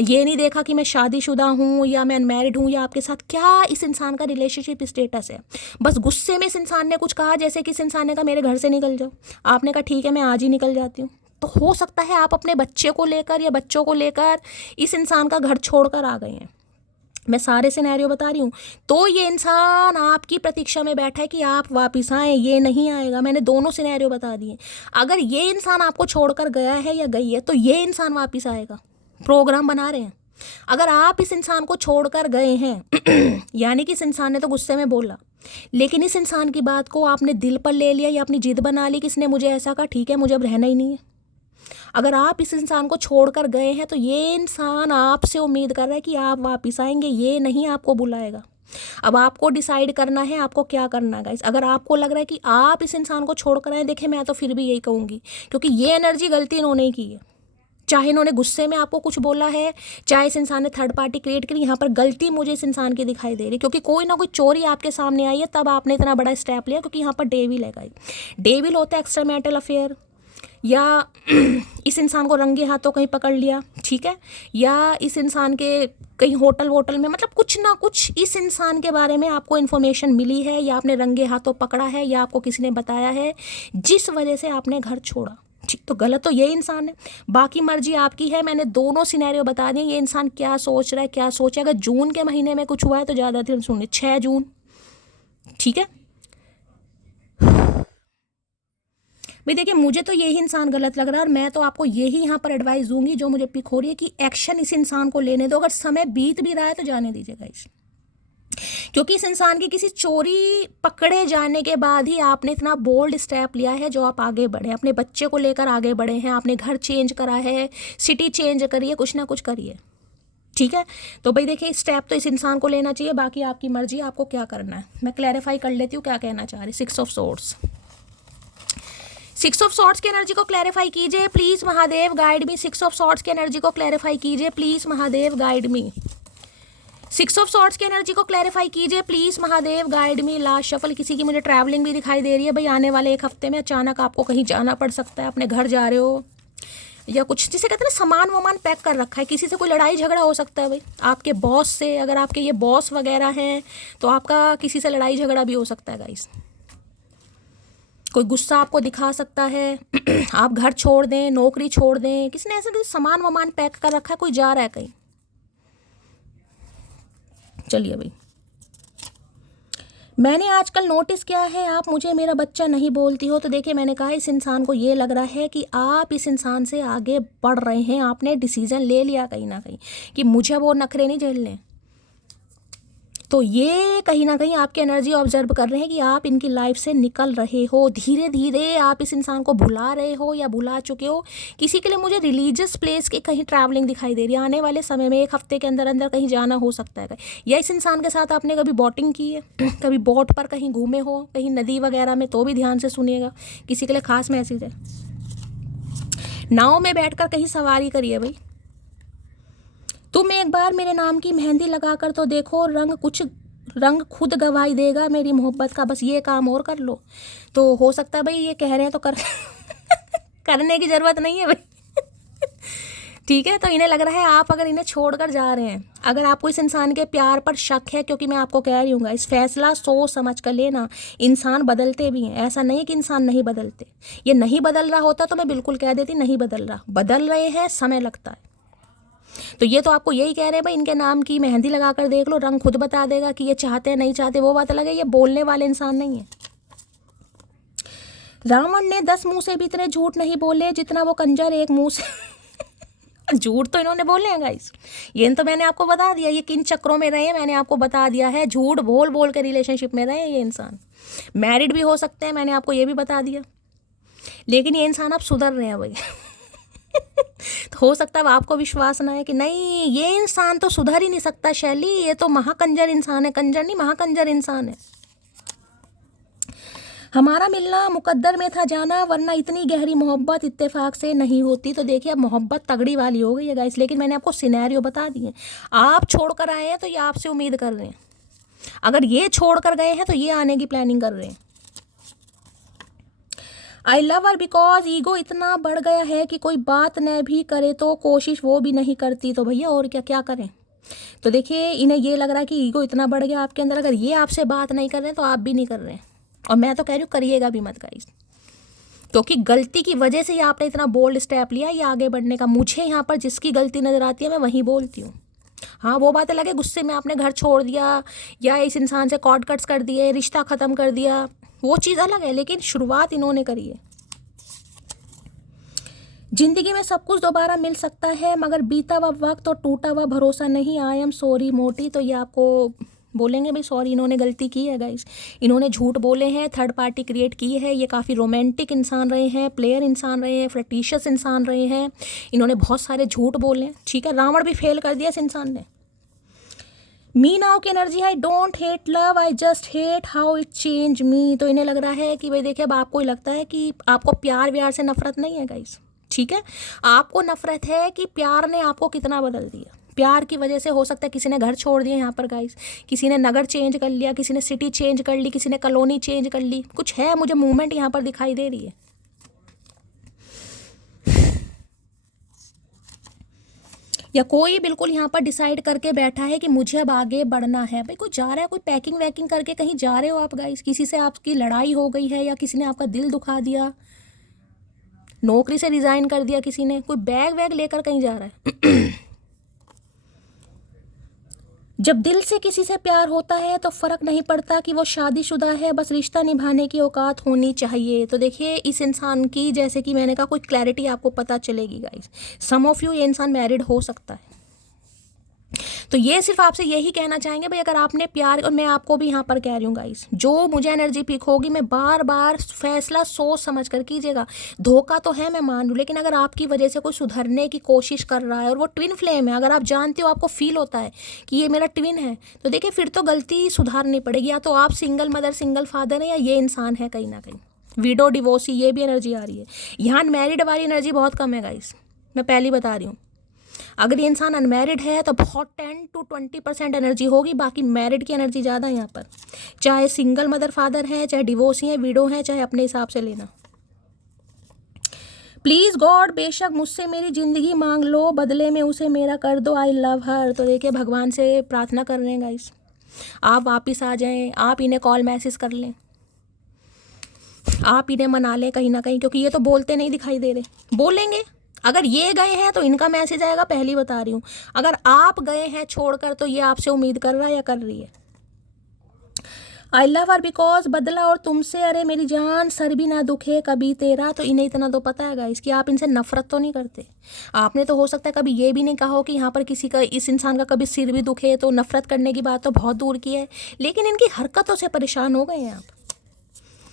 ये नहीं देखा कि मैं शादीशुदा हूँ या मैं अनमैरिड हूँ, या आपके साथ क्या इस इंसान का रिलेशनशिप स्टेटस है। बस गुस्से में इस इंसान ने कुछ कहा, जैसे कि इस इंसान ने कहा मेरे घर से निकल जाओ, आपने कहा ठीक है मैं आज ही निकल जाती हूँ। तो हो सकता है आप अपने बच्चे को लेकर या बच्चों को लेकर इस इंसान का घर छोड़कर आ गए हैं। मैं सारे सिनेरियो बता रही हूँ। तो ये इंसान आपकी प्रतीक्षा में बैठा है कि आप वापस आएँ, ये नहीं आएगा। मैंने दोनों सिनेरियो बता दिए। अगर ये इंसान आपको छोड़कर गया है या गई है तो ये इंसान वापस आएगा, प्रोग्राम बना रहे हैं। अगर आप इस इंसान को छोड़कर गए हैं यानी कि इस इंसान ने तो गुस्से में बोला, लेकिन इस इंसान की बात को आपने दिल पर ले लिया या अपनी जिद बना ली कि इसने मुझे ऐसा कहा, ठीक है मुझे अब रहना ही नहीं है। अगर आप इस इंसान को छोड़कर गए हैं तो ये इंसान आपसे उम्मीद कर रहा है कि आप वापस आएंगे, ये नहीं आपको बुलाएगा। अब आपको डिसाइड करना है आपको क्या करना है गाइस। अगर आपको लग रहा है कि आप इस इंसान को छोड़कर आए, देखें मैं तो फिर भी यही कहूँगी, क्योंकि ये एनर्जी गलती इन्होंने ही की है। चाहे इन्होंने गुस्से में आपको कुछ बोला है, चाहे इस इंसान ने थर्ड पार्टी क्रिएट करी, यहाँ पर गलती मुझे इस इंसान की दिखाई दे रही, क्योंकि कोई ना कोई चोरी आपके सामने आई है तब आपने इतना बड़ा स्टेप लिया, क्योंकि यहाँ पर डेविल है गाइस। डेविल होता है एक्स्ट्रा मैरिटल अफेयर, या इस इंसान को रंगे हाथों कहीं पकड़ लिया, ठीक है, या इस इंसान के कहीं होटल वोटल में, मतलब कुछ ना कुछ इस इंसान के बारे में आपको इन्फॉर्मेशन मिली है, या आपने रंगे हाथों पकड़ा है, या आपको किसी ने बताया है, जिस वजह से आपने घर छोड़ा। ठीक, तो गलत तो ये इंसान है, बाकी मर्जी आपकी है। मैंने दोनों सिनेरियो बता दिए, ये इंसान क्या सोच रहा है, क्या सोचे। अगर जून के महीने में कुछ हुआ है तो ज़्यादा दिन सुनिए, 6 जून, ठीक है भाई। देखिए मुझे तो यही इंसान गलत लग रहा है, और मैं तो आपको यही यहाँ पर एडवाइस दूंगी जो मुझे पिक हो रही है कि एक्शन इस इंसान को लेने दो। अगर समय बीत भी रहा है तो जाने दीजिएगा इस, क्योंकि इस इंसान की किसी चोरी पकड़े जाने के बाद ही आपने इतना बोल्ड स्टेप लिया है जो आप आगे बढ़े, अपने बच्चे को लेकर आगे बढ़े हैं, आपने घर चेंज करा है, सिटी चेंज करिए, कुछ ना कुछ करिए, ठीक है। तो भाई देखिए स्टेप तो इस इंसान को लेना चाहिए, बाकी आपकी मर्जी, आपको क्या करना है। मैं क्लैरिफाई कर लेती हूँ क्या कहना चाह रही। 6 ऑफ सोर्ड्स, 6 ऑफ सॉर्ड्स की एनर्जी को क्लैरिफाई कीजिए please Mahadev, guide me. 6 of swords की एनर्जी को क्लैरिफाई कीजिए please Mahadev, guide me. 6 of swords की एनर्जी को क्लैरिफाई कीजिए please Mahadev, guide me. Last shuffle, किसी की मुझे ट्रैवलिंग भी दिखाई दे रही है भाई। आने वाले 1 हफ्ते में अचानक आपको कहीं जाना पड़ सकता है, अपने घर जा रहे हो, या कुछ जिसे कहते हैं ना सामान वामान पैक कर रखा है। किसी से कोई लड़ाई झगड़ा हो सकता है भाई, आपके बॉस से, अगर आपके ये बॉस वगैरह हैं तो आपका किसी से लड़ाई झगड़ा भी हो सकता है गाइस। कोई गुस्सा आपको दिखा सकता है, आप घर छोड़ दें, नौकरी छोड़ दें, किसी ने ऐसा सामान वामान पैक कर रखा है, कोई जा रहा है कहीं। चलिए भाई, मैंने आजकल नोटिस किया है आप मुझे मेरा बच्चा नहीं बोलती हो, तो देखिए मैंने कहा इस इंसान को ये लग रहा है कि आप इस इंसान से आगे बढ़ रहे हैं। आपने डिसीजन ले लिया कहीं ना कहीं कि मुझे वो नखरे नहीं झेलने। तो ये कहीं ना कहीं आपकी एनर्जी ऑब्जर्व कर रहे हैं कि आप इनकी लाइफ से निकल रहे हो, धीरे धीरे आप इस इंसान को भुला रहे हो या भुला चुके हो। किसी के लिए मुझे रिलीजियस प्लेस की कहीं ट्रैवलिंग दिखाई दे रही है, आने वाले समय में 1 हफ्ते के अंदर अंदर कहीं जाना हो सकता है। या इस इंसान के साथ आपने कभी बोटिंग की है, कभी बोट पर कहीं घूमे हो, कहीं नदी वगैरह में, तो भी ध्यान से सुनिएगा, किसी के लिए खास मैसेज है। नाव में बैठकर कहीं सवारी करिए भाई। तुम एक बार मेरे नाम की मेहंदी लगाकर तो देखो, रंग खुद गवाही देगा मेरी मोहब्बत का, बस ये काम और कर लो। तो हो सकता है भाई ये कह रहे हैं तो करने की ज़रूरत नहीं है भाई ठीक है। तो इन्हें लग रहा है आप अगर इन्हें छोड़कर जा रहे हैं, अगर आपको इस इंसान के प्यार पर शक है, क्योंकि मैं आपको कह रही हूँ इस फैसला सोच समझ कर लेना। इंसान बदलते भी हैं, ऐसा नहीं कि इंसान नहीं बदलते। ये नहीं बदल रहा होता तो मैं बिल्कुल कह देती नहीं बदल रहा, बदल रहे हैं, समय लगता है। तो ये तो आपको यही कह रहे हैं भाई, इनके नाम की मेहंदी लगा कर देख लो, रंग खुद बता देगा कि ये चाहते हैं नहीं चाहते, वो बात अलग है। ये बोलने वाले इंसान नहीं है। रावण ने 10 मुंह से भी इतने झूठ नहीं बोले जितना वो कंजर एक मुंह से झूठ तो इन्होंने बोले हैं गाइस, ये तो मैंने आपको बता दिया, ये किन चक्रों में रहे हैं मैंने आपको बता दिया है। झूठ बोल बोल के रिलेशनशिप में रहे हैं ये इंसान। मैरिड भी हो सकते हैं, मैंने आपको ये भी बता दिया, लेकिन ये इंसान अब सुधर रहे हैं भाई। तो हो सकता है आपको विश्वास ना है कि नहीं ये इंसान तो सुधर ही नहीं सकता शैली, ये तो महाकंजर इंसान है। कंजर नहीं, महाकंजर इंसान है। हमारा मिलना मुकद्दर में था जाना, वरना इतनी गहरी मोहब्बत इत्तेफाक से नहीं होती। तो देखिए अब मोहब्बत तगड़ी वाली हो गई है गाइस, लेकिन मैंने आपको सिनेरियो बता दिए। आप छोड़ कर आए हैं तो ये आपसे उम्मीद कर रहे हैं, अगर ये छोड़ कर गए हैं तो ये आने की प्लानिंग कर रहे हैं। I love her because ego इतना बढ़ गया है कि कोई बात न भी करे तो कोशिश वो भी नहीं करती। तो भैया और क्या क्या करें। तो देखिए इन्हें ये लग रहा है कि ईगो इतना बढ़ गया आपके अंदर, अगर ये आपसे बात नहीं कर रहे हैं तो आप भी नहीं कर रहे हैं। और मैं तो कह रही हूँ करिएगा भी मत गाइस, क्योंकि गलती की वजह से ही आपने इतना बोल्ड स्टेप लिया ये आगे बढ़ने का। मुझे यहाँ पर जिसकी गलती नज़र आती है मैं वहीं बोलती हूँ। हाँ वो बातें लगे गुस्से में आपने घर छोड़ दिया या इस इंसान से कॉर्ड कट्स कर दिए, रिश्ता ख़त्म कर दिया, वो चीज़ अलग है, लेकिन शुरुआत इन्होंने करी है। जिंदगी में सब कुछ दोबारा मिल सकता है, मगर बीता हुआ वक्त और टूटा हुआ भरोसा नहीं। आई एम सॉरी मोटी। तो ये आपको बोलेंगे भाई सॉरी, इन्होंने गलती की है गाइस, इन्होंने झूठ बोले हैं, थर्ड पार्टी क्रिएट की है। ये काफ़ी रोमांटिक इंसान रहे हैं, प्लेयर इंसान रहे हैं, फ्लर्टिशियस इंसान रहे हैं, इन्होंने बहुत सारे झूठ बोले हैं। ठीक है, रावण भी फेल कर दिया इस इंसान ने। मी नाउ की एनर्जी है, I don't hate love, I just hate how it change me. तो इन्हें लग रहा है कि भाई देखिए अब आपको ही लगता है कि आपको प्यार व्यार से नफरत नहीं है गाइस। ठीक है, आपको नफरत है कि प्यार ने आपको कितना बदल दिया। प्यार की वजह से हो सकता है किसी ने घर छोड़ दिया यहाँ पर गाइस, किसी ने नगर चेंज कर लिया, किसी ने सिटी चेंज कर ली, किसी ने कॉलोनी चेंज कर ली, कुछ है मुझे मूवमेंट यहाँ पर दिखाई दे रही है। या कोई बिल्कुल यहाँ पर डिसाइड करके बैठा है कि मुझे अब आगे बढ़ना है। भाई कोई जा रहा है, कोई पैकिंग वैकिंग करके कहीं जा रहे हो आप गाइस, किसी से आपकी लड़ाई हो गई है या किसी ने आपका दिल दुखा दिया, नौकरी से रिजाइन कर दिया किसी ने, कोई बैग वैग लेकर कहीं जा रहा है। जब दिल से किसी से प्यार होता है तो फ़र्क नहीं पड़ता कि वो शादीशुदा है, बस रिश्ता निभाने की औकात होनी चाहिए। तो देखिए इस इंसान की, जैसे कि मैंने कहा, कोई क्लैरिटी आपको पता चलेगी गाइस। सम ऑफ यू ये इंसान मैरिड हो सकता है। तो ये सिर्फ आपसे यही कहना चाहेंगे भाई अगर आपने प्यार, और मैं आपको भी यहाँ पर कह रही हूँ गाइस, जो मुझे एनर्जी पिक होगी मैं बार बार फैसला सोच समझ कर कीजिएगा। धोखा तो है मैं मान लूँ, लेकिन अगर आपकी वजह से कोई सुधरने की कोशिश कर रहा है और वो ट्विन फ्लेम है, अगर आप जानते हो, आपको फील होता है कि ये मेरा ट्विन है, तो देखिए फिर तो गलती सुधारनी पड़ेगी। या तो आप सिंगल मदर सिंगल फादर है, या ये इंसान है कहीं ना कहीं विडो डिवोर्सी, ये भी एनर्जी आ रही है। यहाँ मैरिड वाली एनर्जी बहुत कम है गाइस, मैं पहली बता रही हूँ। अगर ये इंसान अनमैरिड है तो बहुत 10 to 20% एनर्जी होगी, बाकी मैरिड की एनर्जी ज़्यादा है यहाँ पर। चाहे सिंगल मदर फादर है, चाहे डिवोर्सी है, विडो है, चाहे अपने हिसाब से लेना। प्लीज़ गॉड बेशक मुझसे मेरी ज़िंदगी मांग लो, बदले में उसे मेरा कर दो, आई लव हर। तो देखिए भगवान से प्रार्थना कर रहे हैं गाइस, आप वापिस आ जाएं, आप इन्हें कॉल मैसेज कर लें, आप इन्हें मना लें कहीं ना कहीं, क्योंकि ये तो बोलते नहीं दिखाई दे रहे। बोलेंगे, अगर ये गए हैं तो इनका मैसेज आएगा, पहली बता रही हूँ। अगर आप गए हैं छोड़कर तो ये आपसे उम्मीद कर रहा है या कर रही है। आई लव हर बिकॉज बदला और तुमसे, अरे मेरी जान सर भी ना दुखे कभी तेरा। तो इन्हें इतना तो पता है गाइस कि आप इनसे नफरत तो नहीं करते। आपने तो हो सकता है कभी ये भी नहीं कहा हो कि यहाँ पर किसी का, इस इंसान का कभी सिर भी दुखे, तो नफरत करने की बात तो बहुत दूर की है, लेकिन इनकी हरकतों से परेशान हो गए हैं आप,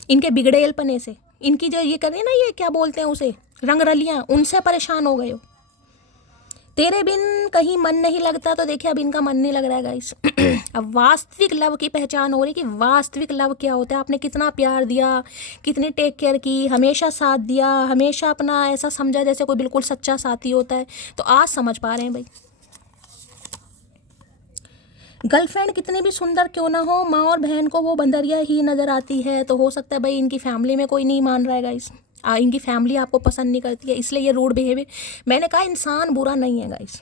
इनके बिगड़ेलपने से, इनकी जो ये कर रही है ना, ये क्या बोलते हैं उसे, रंग रलियाँ, उनसे परेशान हो गए हो। तेरे बिन कहीं मन नहीं लगता। तो देखिए अब इनका मन नहीं लग रहा है गाइस। अब वास्तविक लव की पहचान हो रही कि वास्तविक लव क्या होता है। आपने कितना प्यार दिया, कितनी टेक केयर की, हमेशा साथ दिया, हमेशा अपना ऐसा समझा जैसे कोई बिल्कुल सच्चा साथी होता है। तो आज समझ पा रहे हैं भाई। गर्लफ्रेंड कितनी भी सुंदर क्यों ना हो, माँ और बहन को वो बंदरिया ही नज़र आती है। तो हो सकता है भाई इनकी फैमिली में कोई नहीं मान रहा है गाइस, इनकी फैमिली आपको पसंद नहीं करती है, इसलिए ये रूड बिहेवियर। मैंने कहा इंसान बुरा नहीं है गाइस,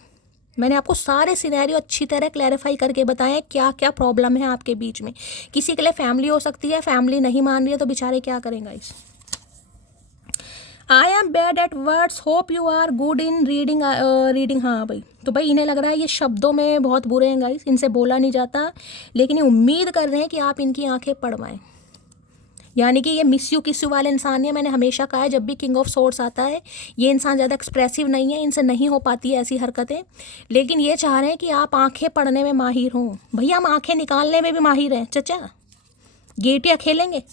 मैंने आपको सारे सिनेरियो अच्छी तरह क्लैरिफाई करके बताएं क्या क्या प्रॉब्लम है आपके बीच में। किसी के लिए फैमिली हो सकती है, फैमिली नहीं मान रही है तो बेचारे क्या करें guys. I am bad at words, hope you are good in reading. Reading, हाँ भाई, तो भाई इन्हें लग रहा है ये शब्दों में बहुत बुरे हैं गाइस, इनसे बोला नहीं जाता, लेकिन ये उम्मीद कर रहे हैं कि आप इनकी आंखें पढ़वाएं। यानी कि ये मिस यू किस यू वाले इंसान है। मैंने हमेशा कहा है जब भी किंग ऑफ सोर्ड्स आता है, ये इंसान ज़्यादा एक्सप्रेसिव नहीं है, इनसे नहीं हो पाती है ऐसी हरकतें, लेकिन ये चाह रहे हैं कि आप आंखें पढ़ने में माहिर हों। भैया हम आंखें निकालने में भी माहिर हैं चचा, गेटिया खेलेंगे।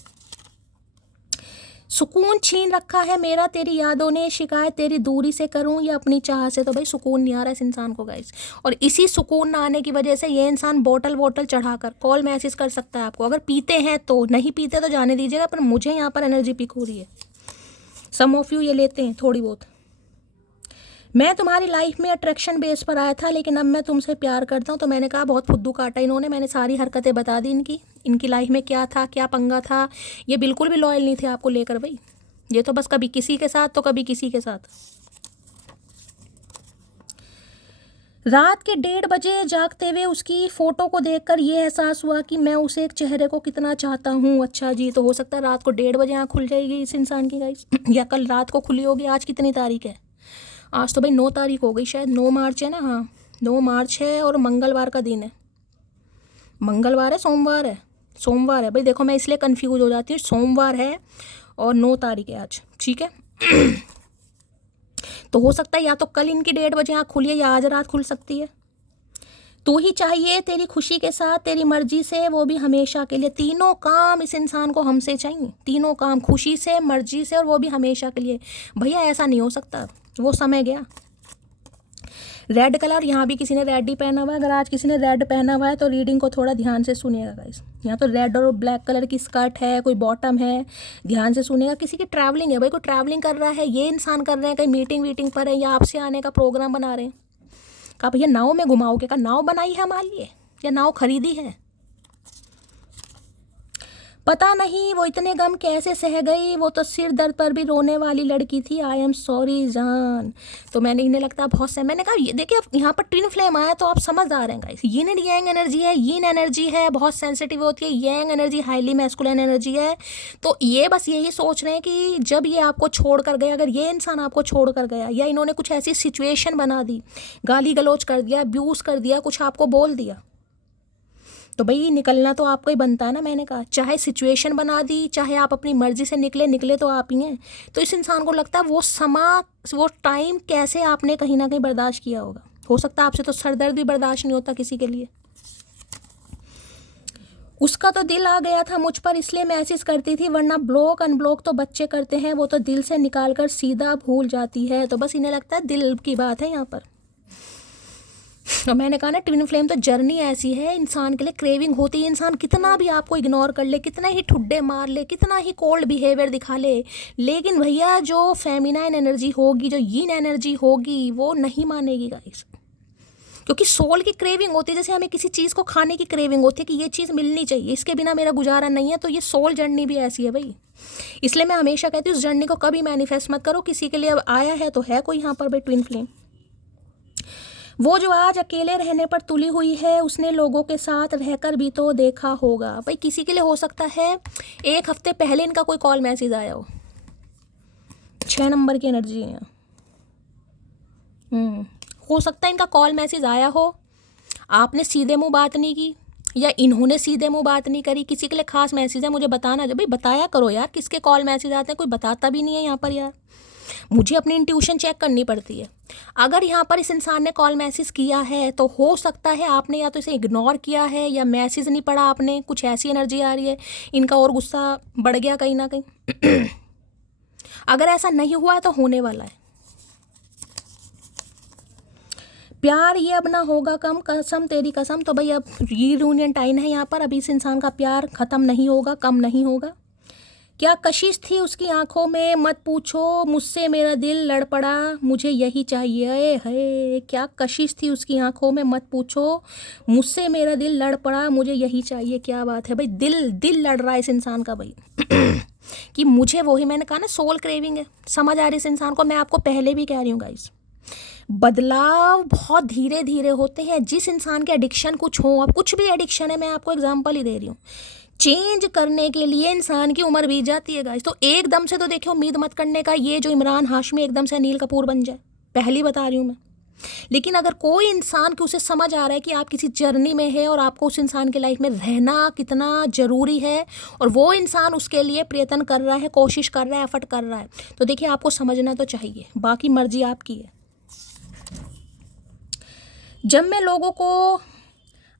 सुकून छीन रखा है मेरा तेरी यादों ने, शिकायत तेरी दूरी से करूं या अपनी चाह से। तो भाई सुकून नहीं आ रहा है इस इंसान को गाइस, और इसी सुकून ना आने की वजह से ये इंसान बोतल चढ़ाकर कॉल मैसेज कर सकता है आपको। अगर पीते हैं तो, नहीं पीते तो जाने दीजिएगा, पर मुझे यहाँ पर एनर्जी पिक हो रही है। सम ऑफ यू ये लेते हैं थोड़ी बहुत। मैं तुम्हारी लाइफ में अट्रैक्शन बेस पर आया था, लेकिन अब मैं तुमसे प्यार करता हूँ। तो मैंने कहा बहुत फुद्दू काटा इन्होंने, मैंने सारी हरकतें बता दी इनकी लाइफ में क्या था, क्या पंगा था। ये बिल्कुल भी लॉयल नहीं थे आपको लेकर भाई, ये तो बस कभी किसी के साथ तो कभी किसी के साथ। रात के 1:30 बजे जागते हुए उसकी फ़ोटो को देखकर ये एहसास हुआ कि मैं उसे एक चेहरे को कितना चाहता हूँ। अच्छा जी, तो हो सकता है रात को 1:30 बजे आँख खुल जाएगी इस इंसान की गाइस, या कल रात को खुली होगी। आज कितनी तारीख है? आज तो भाई 9 तारीख हो गई शायद, 9 मार्च है ना। हाँ 9 मार्च है और मंगलवार का दिन है। मंगलवार है सोमवार है? सोमवार है भाई। देखो मैं इसलिए कंफ्यूज हो जाती हूँ, सोमवार है और 9 तारीख है आज, ठीक है। तो हो सकता है या तो कल इनकी 1:30 बजे आँख खुली है या आज रात खुल सकती है। तू ही चाहिए तेरी खुशी के साथ, तेरी मर्जी से, वो भी हमेशा के लिए। तीनों काम इस इंसान को हमसे चाहिए, तीनों काम, खुशी से, मर्जी से और वो भी हमेशा के लिए। भैया ऐसा नहीं हो सकता, वो समय गया। रेड कलर, यहाँ भी किसी ने रेड ही पहना हुआ है। अगर आज किसी ने रेड पहना हुआ है तो रीडिंग को थोड़ा ध्यान से सुनिएगा गाइस। यहाँ तो रेड और ब्लैक कलर की स्कर्ट है, कोई बॉटम है, ध्यान से सुनिएगा। किसी की ट्रैवलिंग है भाई, कोई ट्रैवलिंग कर रहा है, ये इंसान कर रहे हैं, कहीं मीटिंग पर है या आपसे आने का प्रोग्राम बना रहे हैं। कहा भैया नाव में घुमाओगे? कहा नाव बनाई है हमारे लिए या नाव खरीदी है? पता नहीं वो इतने गम कैसे सह गई, वो तो सिर दर्द पर भी रोने वाली लड़की थी। आई एम सॉरी जान। तो मैंने इन्हें लगता है बहुत से, मैंने कहा ये देखिए यहाँ पर ट्विन फ्लेम आया तो आप समझ आ रहे हैं guys, yin and yang energy है, यिन एनर्जी है बहुत सेंसिटिव होती है, यांग एनर्जी हाईली मैस्कुलिन एनर्जी है। तो ये बस यही सोच रहे हैं कि जब ये आपको छोड़ कर गया, अगर ये इंसान आपको छोड़ कर गया या इन्होंने कुछ ऐसी सिचुएशन बना दी, गाली गलौज कर दिया, अब्यूज़ कर दिया, कुछ आपको बोल दिया, तो भाई निकलना तो आपको ही बनता है ना। मैंने कहा चाहे सिचुएशन बना दी, चाहे आप अपनी मर्जी से निकले तो आप ही हैं। तो इस इंसान को लगता है वो टाइम कैसे आपने कहीं ना कहीं बर्दाश्त किया होगा। हो सकता है आपसे तो सर दर्द भी बर्दाश्त नहीं होता किसी के लिए। उसका तो दिल आ गया था मुझ पर, इसलिए मैसेज करती थी, वरना ब्लॉक अनब्लॉक तो बच्चे करते हैं, वो तो दिल से निकाल कर सीधा भूल जाती है। तो बस इन्हें लगता है दिल की बात है यहाँ पर। और मैंने कहा ना ट्विन फ्लेम तो जर्नी ऐसी है, इंसान के लिए क्रेविंग होती है। इंसान कितना भी आपको इग्नोर कर ले, कितना ही ठुड्डे मार ले, कितना ही कोल्ड बिहेवियर दिखा ले, लेकिन भैया जो फेमिनाइन एनर्जी होगी, जो यीन एनर्जी होगी, वो नहीं मानेगी गाइस। क्योंकि सोल की क्रेविंग होती है, जैसे हमें किसी चीज़ को खाने की क्रेविंग होती है कि ये चीज़ मिलनी चाहिए, इसके बिना मेरा गुजारा नहीं है। तो ये सोल जर्नी भी ऐसी है भाई। इसलिए मैं हमेशा कहती हूँ उस जर्नी को कभी मैनिफेस्ट मत करो किसी के लिए। अब आया है तो है कोई यहाँ पर भाई ट्विन फ्लेम। वो जो आज अकेले रहने पर तुली हुई है, उसने लोगों के साथ रहकर भी तो देखा होगा। भाई किसी के लिए हो सकता है 1 हफ्ते पहले इनका कोई कॉल मैसेज आया हो। 6 नंबर की एनर्जी है। हो सकता है इनका कॉल मैसेज आया हो, आपने सीधे मुंह बात नहीं की या इन्होंने सीधे मुंह बात नहीं करी। किसी के लिए खास मैसेज है, मुझे बताना। जब भाई बताया करो यार किसके कॉल मैसेज आते हैं, कोई बताता भी नहीं है यहाँ पर यार। मुझे अपनी इंट्यूशन चेक करनी पड़ती है। अगर यहाँ पर इस इंसान ने कॉल मैसेज किया है तो हो सकता है आपने या तो इसे इग्नोर किया है या मैसेज नहीं पढ़ा आपने, कुछ ऐसी एनर्जी आ रही है। इनका और गुस्सा बढ़ गया कहीं ना कहीं। अगर ऐसा नहीं हुआ है तो होने वाला है। प्यार ये अब ना होगा कम, कसम तेरी कसम। तो भाई अब रीयूनियन टाइम है यहाँ पर, अभी इस इंसान का प्यार ख़त्म नहीं होगा, कम नहीं होगा। क्या कशिश थी उसकी आंखों में, मत पूछो, मुझसे मेरा दिल लड़ पड़ा, मुझे यही चाहिए है। क्या कशिश थी उसकी आंखों में, मत पूछो, मुझसे मेरा दिल लड़ पड़ा, मुझे यही चाहिए। क्या बात है भाई, दिल लड़ रहा है इस इंसान का भाई। कि मुझे वही, मैंने कहा ना सोल क्रेविंग है, समझ आ रही है इस इंसान को। मैं आपको पहले भी कह रही हूँ गाइस, बदलाव बहुत धीरे धीरे होते हैं। जिस इंसान के एडिक्शन कुछ हो, अब कुछ भी एडिक्शन है, मैं आपको एग्जांपल ही दे रही हूँ, चेंज करने के लिए इंसान की उम्र बीत जाती है गाइस। तो एकदम से तो देखिए उम्मीद मत करने का ये जो इमरान हाशमी एकदम से अनिल कपूर बन जाए, पहली बता रही हूँ मैं। लेकिन अगर कोई इंसान की उसे समझ आ रहा है कि आप किसी जर्नी में है और आपको उस इंसान की लाइफ में रहना कितना ज़रूरी है और वो इंसान उसके लिए प्रयत्न कर रहा है, कोशिश कर रहा है, एफर्ट कर रहा है, तो देखिए आपको समझना तो चाहिए, बाकी मर्जी आपकी है।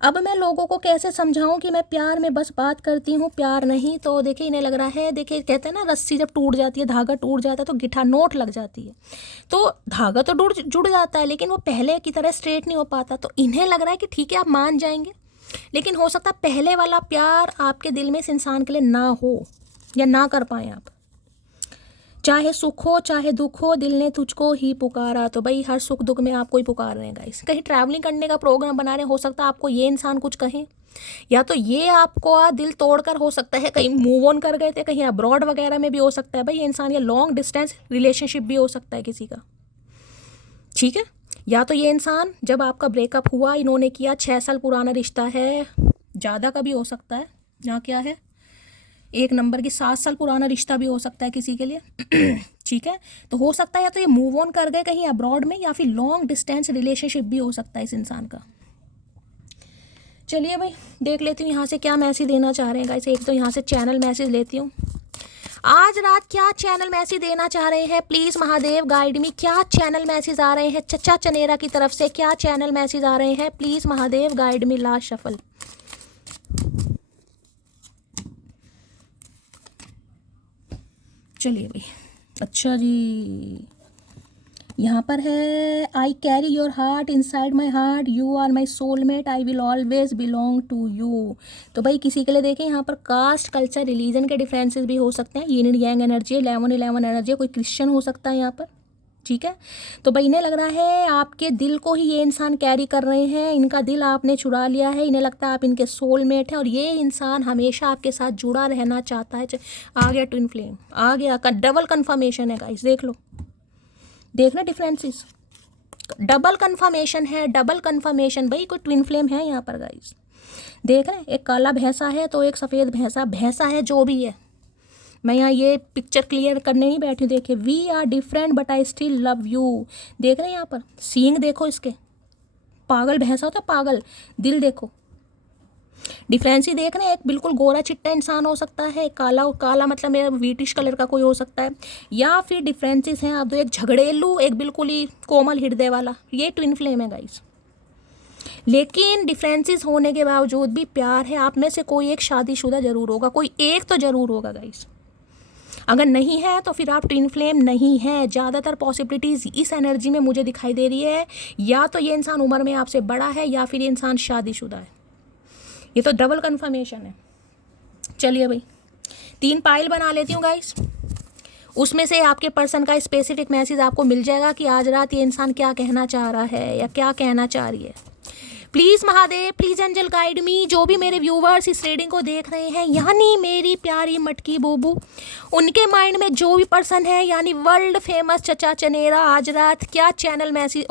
अब मैं लोगों को कैसे समझाऊं कि मैं प्यार में बस बात करती हूँ, प्यार नहीं। तो देखिए इन्हें लग रहा है, देखिए कहते हैं ना रस्सी जब टूट जाती है, धागा टूट जाता है तो गिठा नोट लग जाती है। तो धागा तो जुड़ जाता है लेकिन वो पहले की तरह स्ट्रेट नहीं हो पाता। तो इन्हें लग रहा है कि ठीक है आप मान जाएंगे, लेकिन हो सकता है पहले वाला प्यार आपके दिल में इस इंसान के लिए ना हो या ना कर पाएँ आप। चाहे सुख हो चाहे दुख हो, दिल ने तुझको ही पुकारा। तो भाई हर सुख दुख में आपको ही पुकार रहे हैं गाइस। कहीं ट्रैवलिंग करने का प्रोग्राम बना रहे हैं, हो सकता है आपको ये इंसान कुछ कहें, या तो ये आपको दिल तोड़कर हो सकता है कहीं मूव ऑन कर गए थे, कहीं अब्रॉड वगैरह में भी हो सकता है भाई ये इंसान, या लॉन्ग डिस्टेंस रिलेशनशिप भी हो सकता है किसी का, ठीक है। या तो ये इंसान जब आपका ब्रेकअप हुआ इन्होंने किया, 6 साल पुराना रिश्ता है, ज़्यादा का भी हो सकता है, यहाँ क्या है 1 नंबर की 7 साल पुराना रिश्ता भी हो सकता है किसी के लिए ठीक है। तो हो सकता है या तो ये मूव ऑन कर गए कहीं अब्रॉड में, या फिर लॉन्ग डिस्टेंस रिलेशनशिप भी हो सकता है इस इंसान का। चलिए भाई देख लेती हूँ यहाँ से क्या मैसेज देना चाह रहे हैं गाइस। एक तो यहाँ से चैनल मैसेज लेती हूँ, आज रात क्या चैनल मैसेज देना चाह रहे हैं प्लीज़ महादेव गाइड मी। क्या चैनल मैसेज आ रहे हैं चचा चनेरा की तरफ से, क्या चैनल मैसेज आ रहे हैं please Mahadev guide me. Last shuffle. चलिए भाई, अच्छा जी यहाँ पर है, I carry your heart inside my heart, you are my soulmate, I will always belong to you. तो भाई किसी के लिए देखें यहाँ पर कास्ट कल्चर रिलीजन के डिफरेंसेस भी हो सकते हैं, यिन यांग एनर्जी, 11-11 एनर्जी, कोई क्रिश्चियन हो सकता है यहाँ पर, ठीक है। तो भाई इन्हें लग रहा है आपके दिल को ही ये इंसान कैरी कर रहे हैं, इनका दिल आपने चुरा लिया है, इन्हें लगता है आप इनके सोलमेट हैं और ये इंसान हमेशा आपके साथ जुड़ा रहना चाहता है। आ गया ट्विन फ्लेम, आ गया, डबल कन्फर्मेशन है गाइस, देख लो, देखना डिफरेंसेस, डबल कन्फर्मेशन है, डबल कन्फर्मेशन भाई, कोई ट्विन फ्लेम है यहाँ पर गाइस। देख रहे हैं, एक काला भैंसा है तो एक सफ़ेद भैंसा है, जो भी है, मैं यहाँ ये पिक्चर क्लियर करने नहीं बैठी हूँ। देखिए we are different but I still love you, देख रहे हैं यहाँ पर सींग देखो इसके, पागल भैंसा होता है पागल, दिल देखो, डिफरेंस ही देख रहे हैं। एक बिल्कुल गोरा चिट्टा इंसान हो सकता है, काला मतलब मेरा व्हीटिश कलर का कोई हो सकता है, या फिर डिफरेंसेस हैं आप दो, एक झगड़ेलू एक बिल्कुल ही कोमल हृदय वाला, ये ट्विन फ्लेम है गाइस। लेकिन डिफरेंसेस होने के बावजूद भी प्यार है, आप में से कोई एक शादीशुदा जरूर होगा, कोई एक तो जरूर होगा गाइस। अगर नहीं है तो फिर आप ट्विन फ्लेम नहीं है। ज़्यादातर पॉसिबिलिटीज़ इस एनर्जी में मुझे दिखाई दे रही है, या तो ये इंसान उम्र में आपसे बड़ा है या फिर ये इंसान शादीशुदा है, ये तो डबल कन्फर्मेशन है। चलिए भाई 3 पाइल बना लेती हूँ गाइस, उसमें से आपके पर्सन का स्पेसिफिक मैसेज आपको मिल जाएगा कि आज रात ये इंसान क्या कहना चाह रहा है या क्या कहना चाह रही है। Please Mahadev, please angel guide me. जो भी मेरे व्यूवर्स इस रीडिंग को देख रहे हैं, यानी मेरी प्यारी मटकी बूबू, उनके माइंड में जो भी पर्सन है, यानी वर्ल्ड फेमस चचा चनेरा, आज रात क्या चैनल मैसेज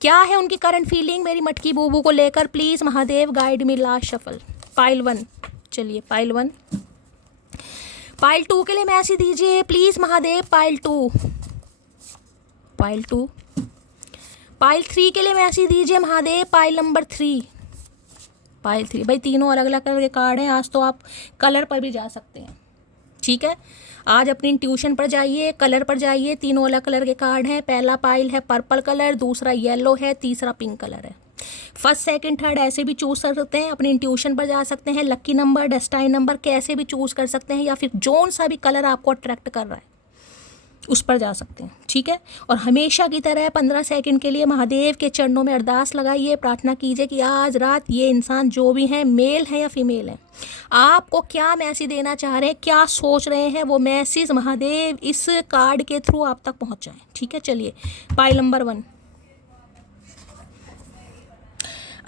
क्या है उनकी करंट फीलिंग मेरी मटकी बूबू को लेकर, please Mahadev guide me. Last shuffle, pile 1। चलिए पाइल 1, पाइल 2 के लिए मैसेज दीजिए please Mahadev, pile 2, pile 2, pile 3 के लिए मैसेज दीजिए महादेव, पाइल नंबर 3, पाइल 3। भाई तीनों अलग अलग कलर के कार्ड हैं, आज तो आप कलर पर भी जा सकते हैं, ठीक है। आज अपनी इंट्यूशन पर जाइए, कलर पर जाइए, तीनों अलग कलर के कार्ड हैं। पहला पाइल है पर्पल कलर, दूसरा येलो है, तीसरा पिंक कलर है। फर्स्ट सेकंड थर्ड ऐसे भी चूज़ कर सकते हैं, अपनी इंट्यूशन पर जा सकते हैं, लकी नंबर डेस्टाइन नंबर कैसे भी चूज़ कर सकते हैं, या फिर जोन सा भी कलर आपको अट्रैक्ट कर रहा है उस पर जा सकते हैं, ठीक है। और हमेशा की तरह 15 सेकंड के लिए महादेव के चरणों में अरदास लगाइए, प्रार्थना कीजिए कि आज रात ये इंसान जो भी है, मेल है या फीमेल है, आपको क्या मैसेज देना चाह रहे हैं, क्या सोच रहे हैं, वो मैसेज महादेव इस कार्ड के थ्रू आप तक पहुंच जाए, ठीक है। चलिए pile number 1,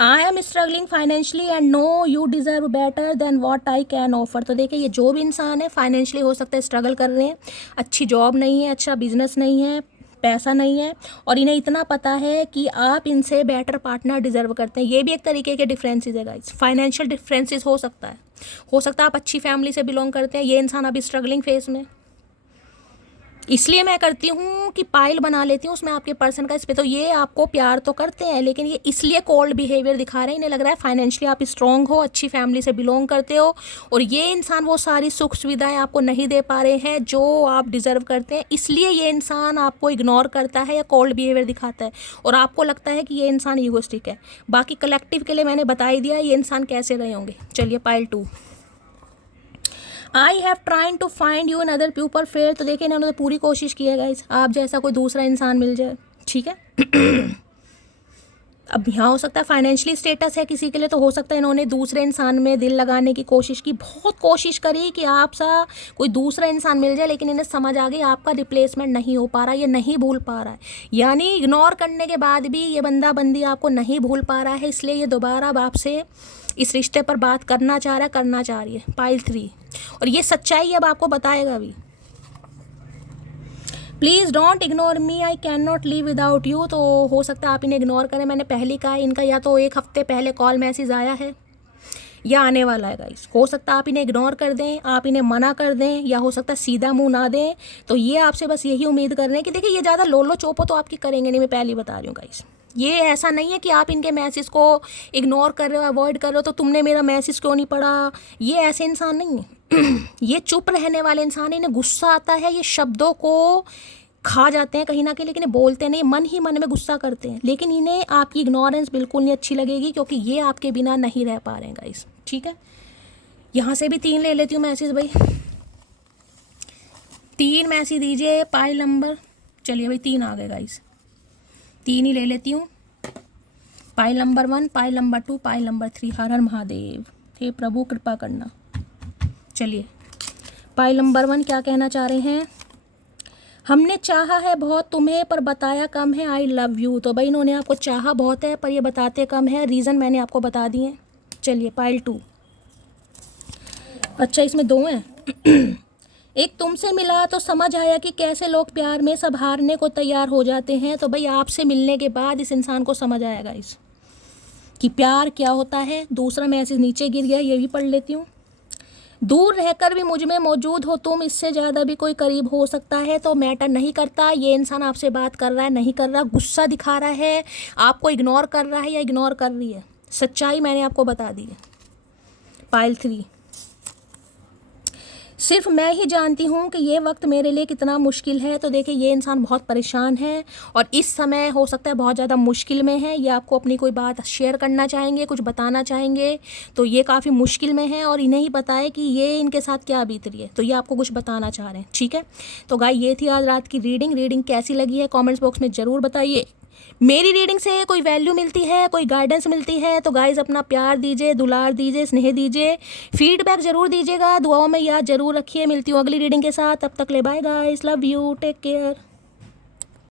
I am struggling financially and know you deserve better than what I can offer. तो देखिए ये जो भी इंसान है फाइनेंशियली हो सकता है स्ट्रगल कर रहे हैं, अच्छी जॉब नहीं है, अच्छा बिजनेस नहीं है, पैसा नहीं है, और इन्हें इतना पता है कि आप इनसे बेटर पार्टनर डिजर्व करते हैं। ये भी एक तरीके के डिफरेंसेस है गाइस, फाइनेंशियल डिफरेंसेस हो सकता है, हो सकता है आप अच्छी फैमिली से बिलोंग करते हैं, ये इंसान अभी स्ट्रगलिंग फेज में। इसलिए मैं करती हूँ कि पाइल बना लेती हूँ उसमें आपके पर्सन का इस पे। तो ये आपको प्यार तो करते हैं, लेकिन ये इसलिए कोल्ड बिहेवियर दिखा रहे हैं, इन्हें लग रहा है फाइनेंशियली आप स्ट्रांग हो, अच्छी फैमिली से बिलोंग करते हो, और ये इंसान वो सारी सुख सुविधाएं आपको नहीं दे पा रहे हैं जो आप डिजर्व करते हैं, इसलिए ये इंसान आपको इग्नोर करता है या कोल्ड बिहेवियर दिखाता है, और आपको लगता है कि ये इंसान ईगोइस्टिक है। बाकी कलेक्टिव के लिए मैंने बता ही दिया ये इंसान कैसे रहे होंगे। चलिए pile 2, I have trying to find you another people fair. तो देखिए इन्होंने तो पूरी कोशिश की है गाइस, आप जैसा कोई दूसरा इंसान मिल जाए, ठीक है। अब यहाँ हो सकता है फाइनेंशियली स्टेटस है किसी के लिए, तो हो सकता है इन्होंने दूसरे इंसान में दिल लगाने की कोशिश की, बहुत कोशिश करी कि आप सा कोई दूसरा इंसान मिल जाए, लेकिन इन्हें समझ आ गई आपका रिप्लेसमेंट नहीं हो पा रहा, ये नहीं भूल पा रहा है। यानी इग्नोर करने के बाद भी ये बंदा बंदी आपको नहीं भूल पा रहा है, इसलिए ये दोबारा अब आपसे इस रिश्ते पर बात करना चाह रहा है, करना चाह रही है। पाइल 3, और ये सच्चाई अब आपको बताएगा भी। Please don't ignore me, I can not live without you. तो हो सकता है आप इन्हें इग्नोर करें, मैंने पहले कहा इनका या तो 1 हफ्ते पहले कॉल मैसेज आया है या आने वाला है गाइस। हो सकता है आप इन्हें इग्नोर कर दें, आप इन्हें मना कर दें, या हो सकता है सीधा मुंह ना दें। तो ये आपसे बस यही उम्मीद कर रहे हैं कि देखिए ये ज़्यादा लोलो चोपो तो आपकी करेंगे नहीं, मैं पहले ही बता रही हूँ गाइस। ये ऐसा नहीं है कि आप इनके मैसेज को इग्नोर कर रहे हो, अवॉइड कर रहे हो, तो तुमने मेरा मैसेज क्यों नहीं पढ़ा। ये ऐसे इंसान नहीं है। ये चुप रहने वाले इंसान, इन्हें गुस्सा आता है, ये शब्दों को खा जाते हैं कहीं ना कहीं, लेकिन ये बोलते नहीं, मन ही मन में गुस्सा करते हैं। लेकिन इन्हें आपकी इग्नोरेंस बिल्कुल नहीं अच्छी लगेगी, क्योंकि ये आपके बिना नहीं रह पा रहे हैं गाइस, ठीक है। यहाँ से भी 3 ले लेती हूँ मैसेज भाई, 3 मैसेज दीजिए पाइल नंबर। चलिए भाई 3 आ गए गाइस, 3 ही ले लेती हूँ। Pile number 1, pile number 2, pile number 3। हर हर महादेव, हे प्रभु कृपा करना। चलिए पाइल नंबर 1 क्या कहना चाह रहे हैं। हमने चाहा है बहुत तुम्हें पर बताया कम है, आई लव यू। तो भाई इन्होंने आपको चाहा बहुत है पर ये बताते कम है, रीज़न मैंने आपको बता दिए। चलिए पाइल 2, अच्छा इसमें 2 हैं। एक तुमसे मिला तो समझ आया कि कैसे लोग प्यार में सब हारने को तैयार हो जाते हैं। तो भाई आपसे मिलने के बाद इस इंसान को समझ आएगा इस कि प्यार क्या होता है। दूसरा मैसेज नीचे गिर गया, ये भी पढ़ लेती हूँ। दूर रहकर भी मुझ में मौजूद हो तुम, इससे ज़्यादा भी कोई करीब हो सकता है तो मैटर नहीं करता। ये इंसान आपसे बात कर रहा है, नहीं कर रहा, गुस्सा दिखा रहा है, आपको इग्नोर कर रहा है या इग्नोर कर रही है, सच्चाई मैंने आपको बता दी है। पाइल 3, सिर्फ मैं ही जानती हूँ कि ये वक्त मेरे लिए कितना मुश्किल है। तो देखिए ये इंसान बहुत परेशान है और इस समय हो सकता है बहुत ज़्यादा मुश्किल में है। ये आपको अपनी कोई बात शेयर करना चाहेंगे, कुछ बताना चाहेंगे, तो ये काफ़ी मुश्किल में है और इन्हें ही पता है कि ये इनके साथ क्या बीत रही है, तो ये आपको कुछ बताना चाह रहे हैं, ठीक है। तो गाइस ये थी आज रात की रीडिंग कैसी लगी है कॉमेंट्स बॉक्स में ज़रूर बताइए। मेरी रीडिंग से कोई वैल्यू मिलती है, कोई गाइडेंस मिलती है तो गाइज अपना प्यार दीजिए, दुलार दीजिए, स्नेह दीजिए, फीडबैक ज़रूर दीजिएगा, दुआओं में याद ज़रूर रखिए। मिलती हूँ अगली रीडिंग के साथ, तब तक ले bye guys, love you, take care.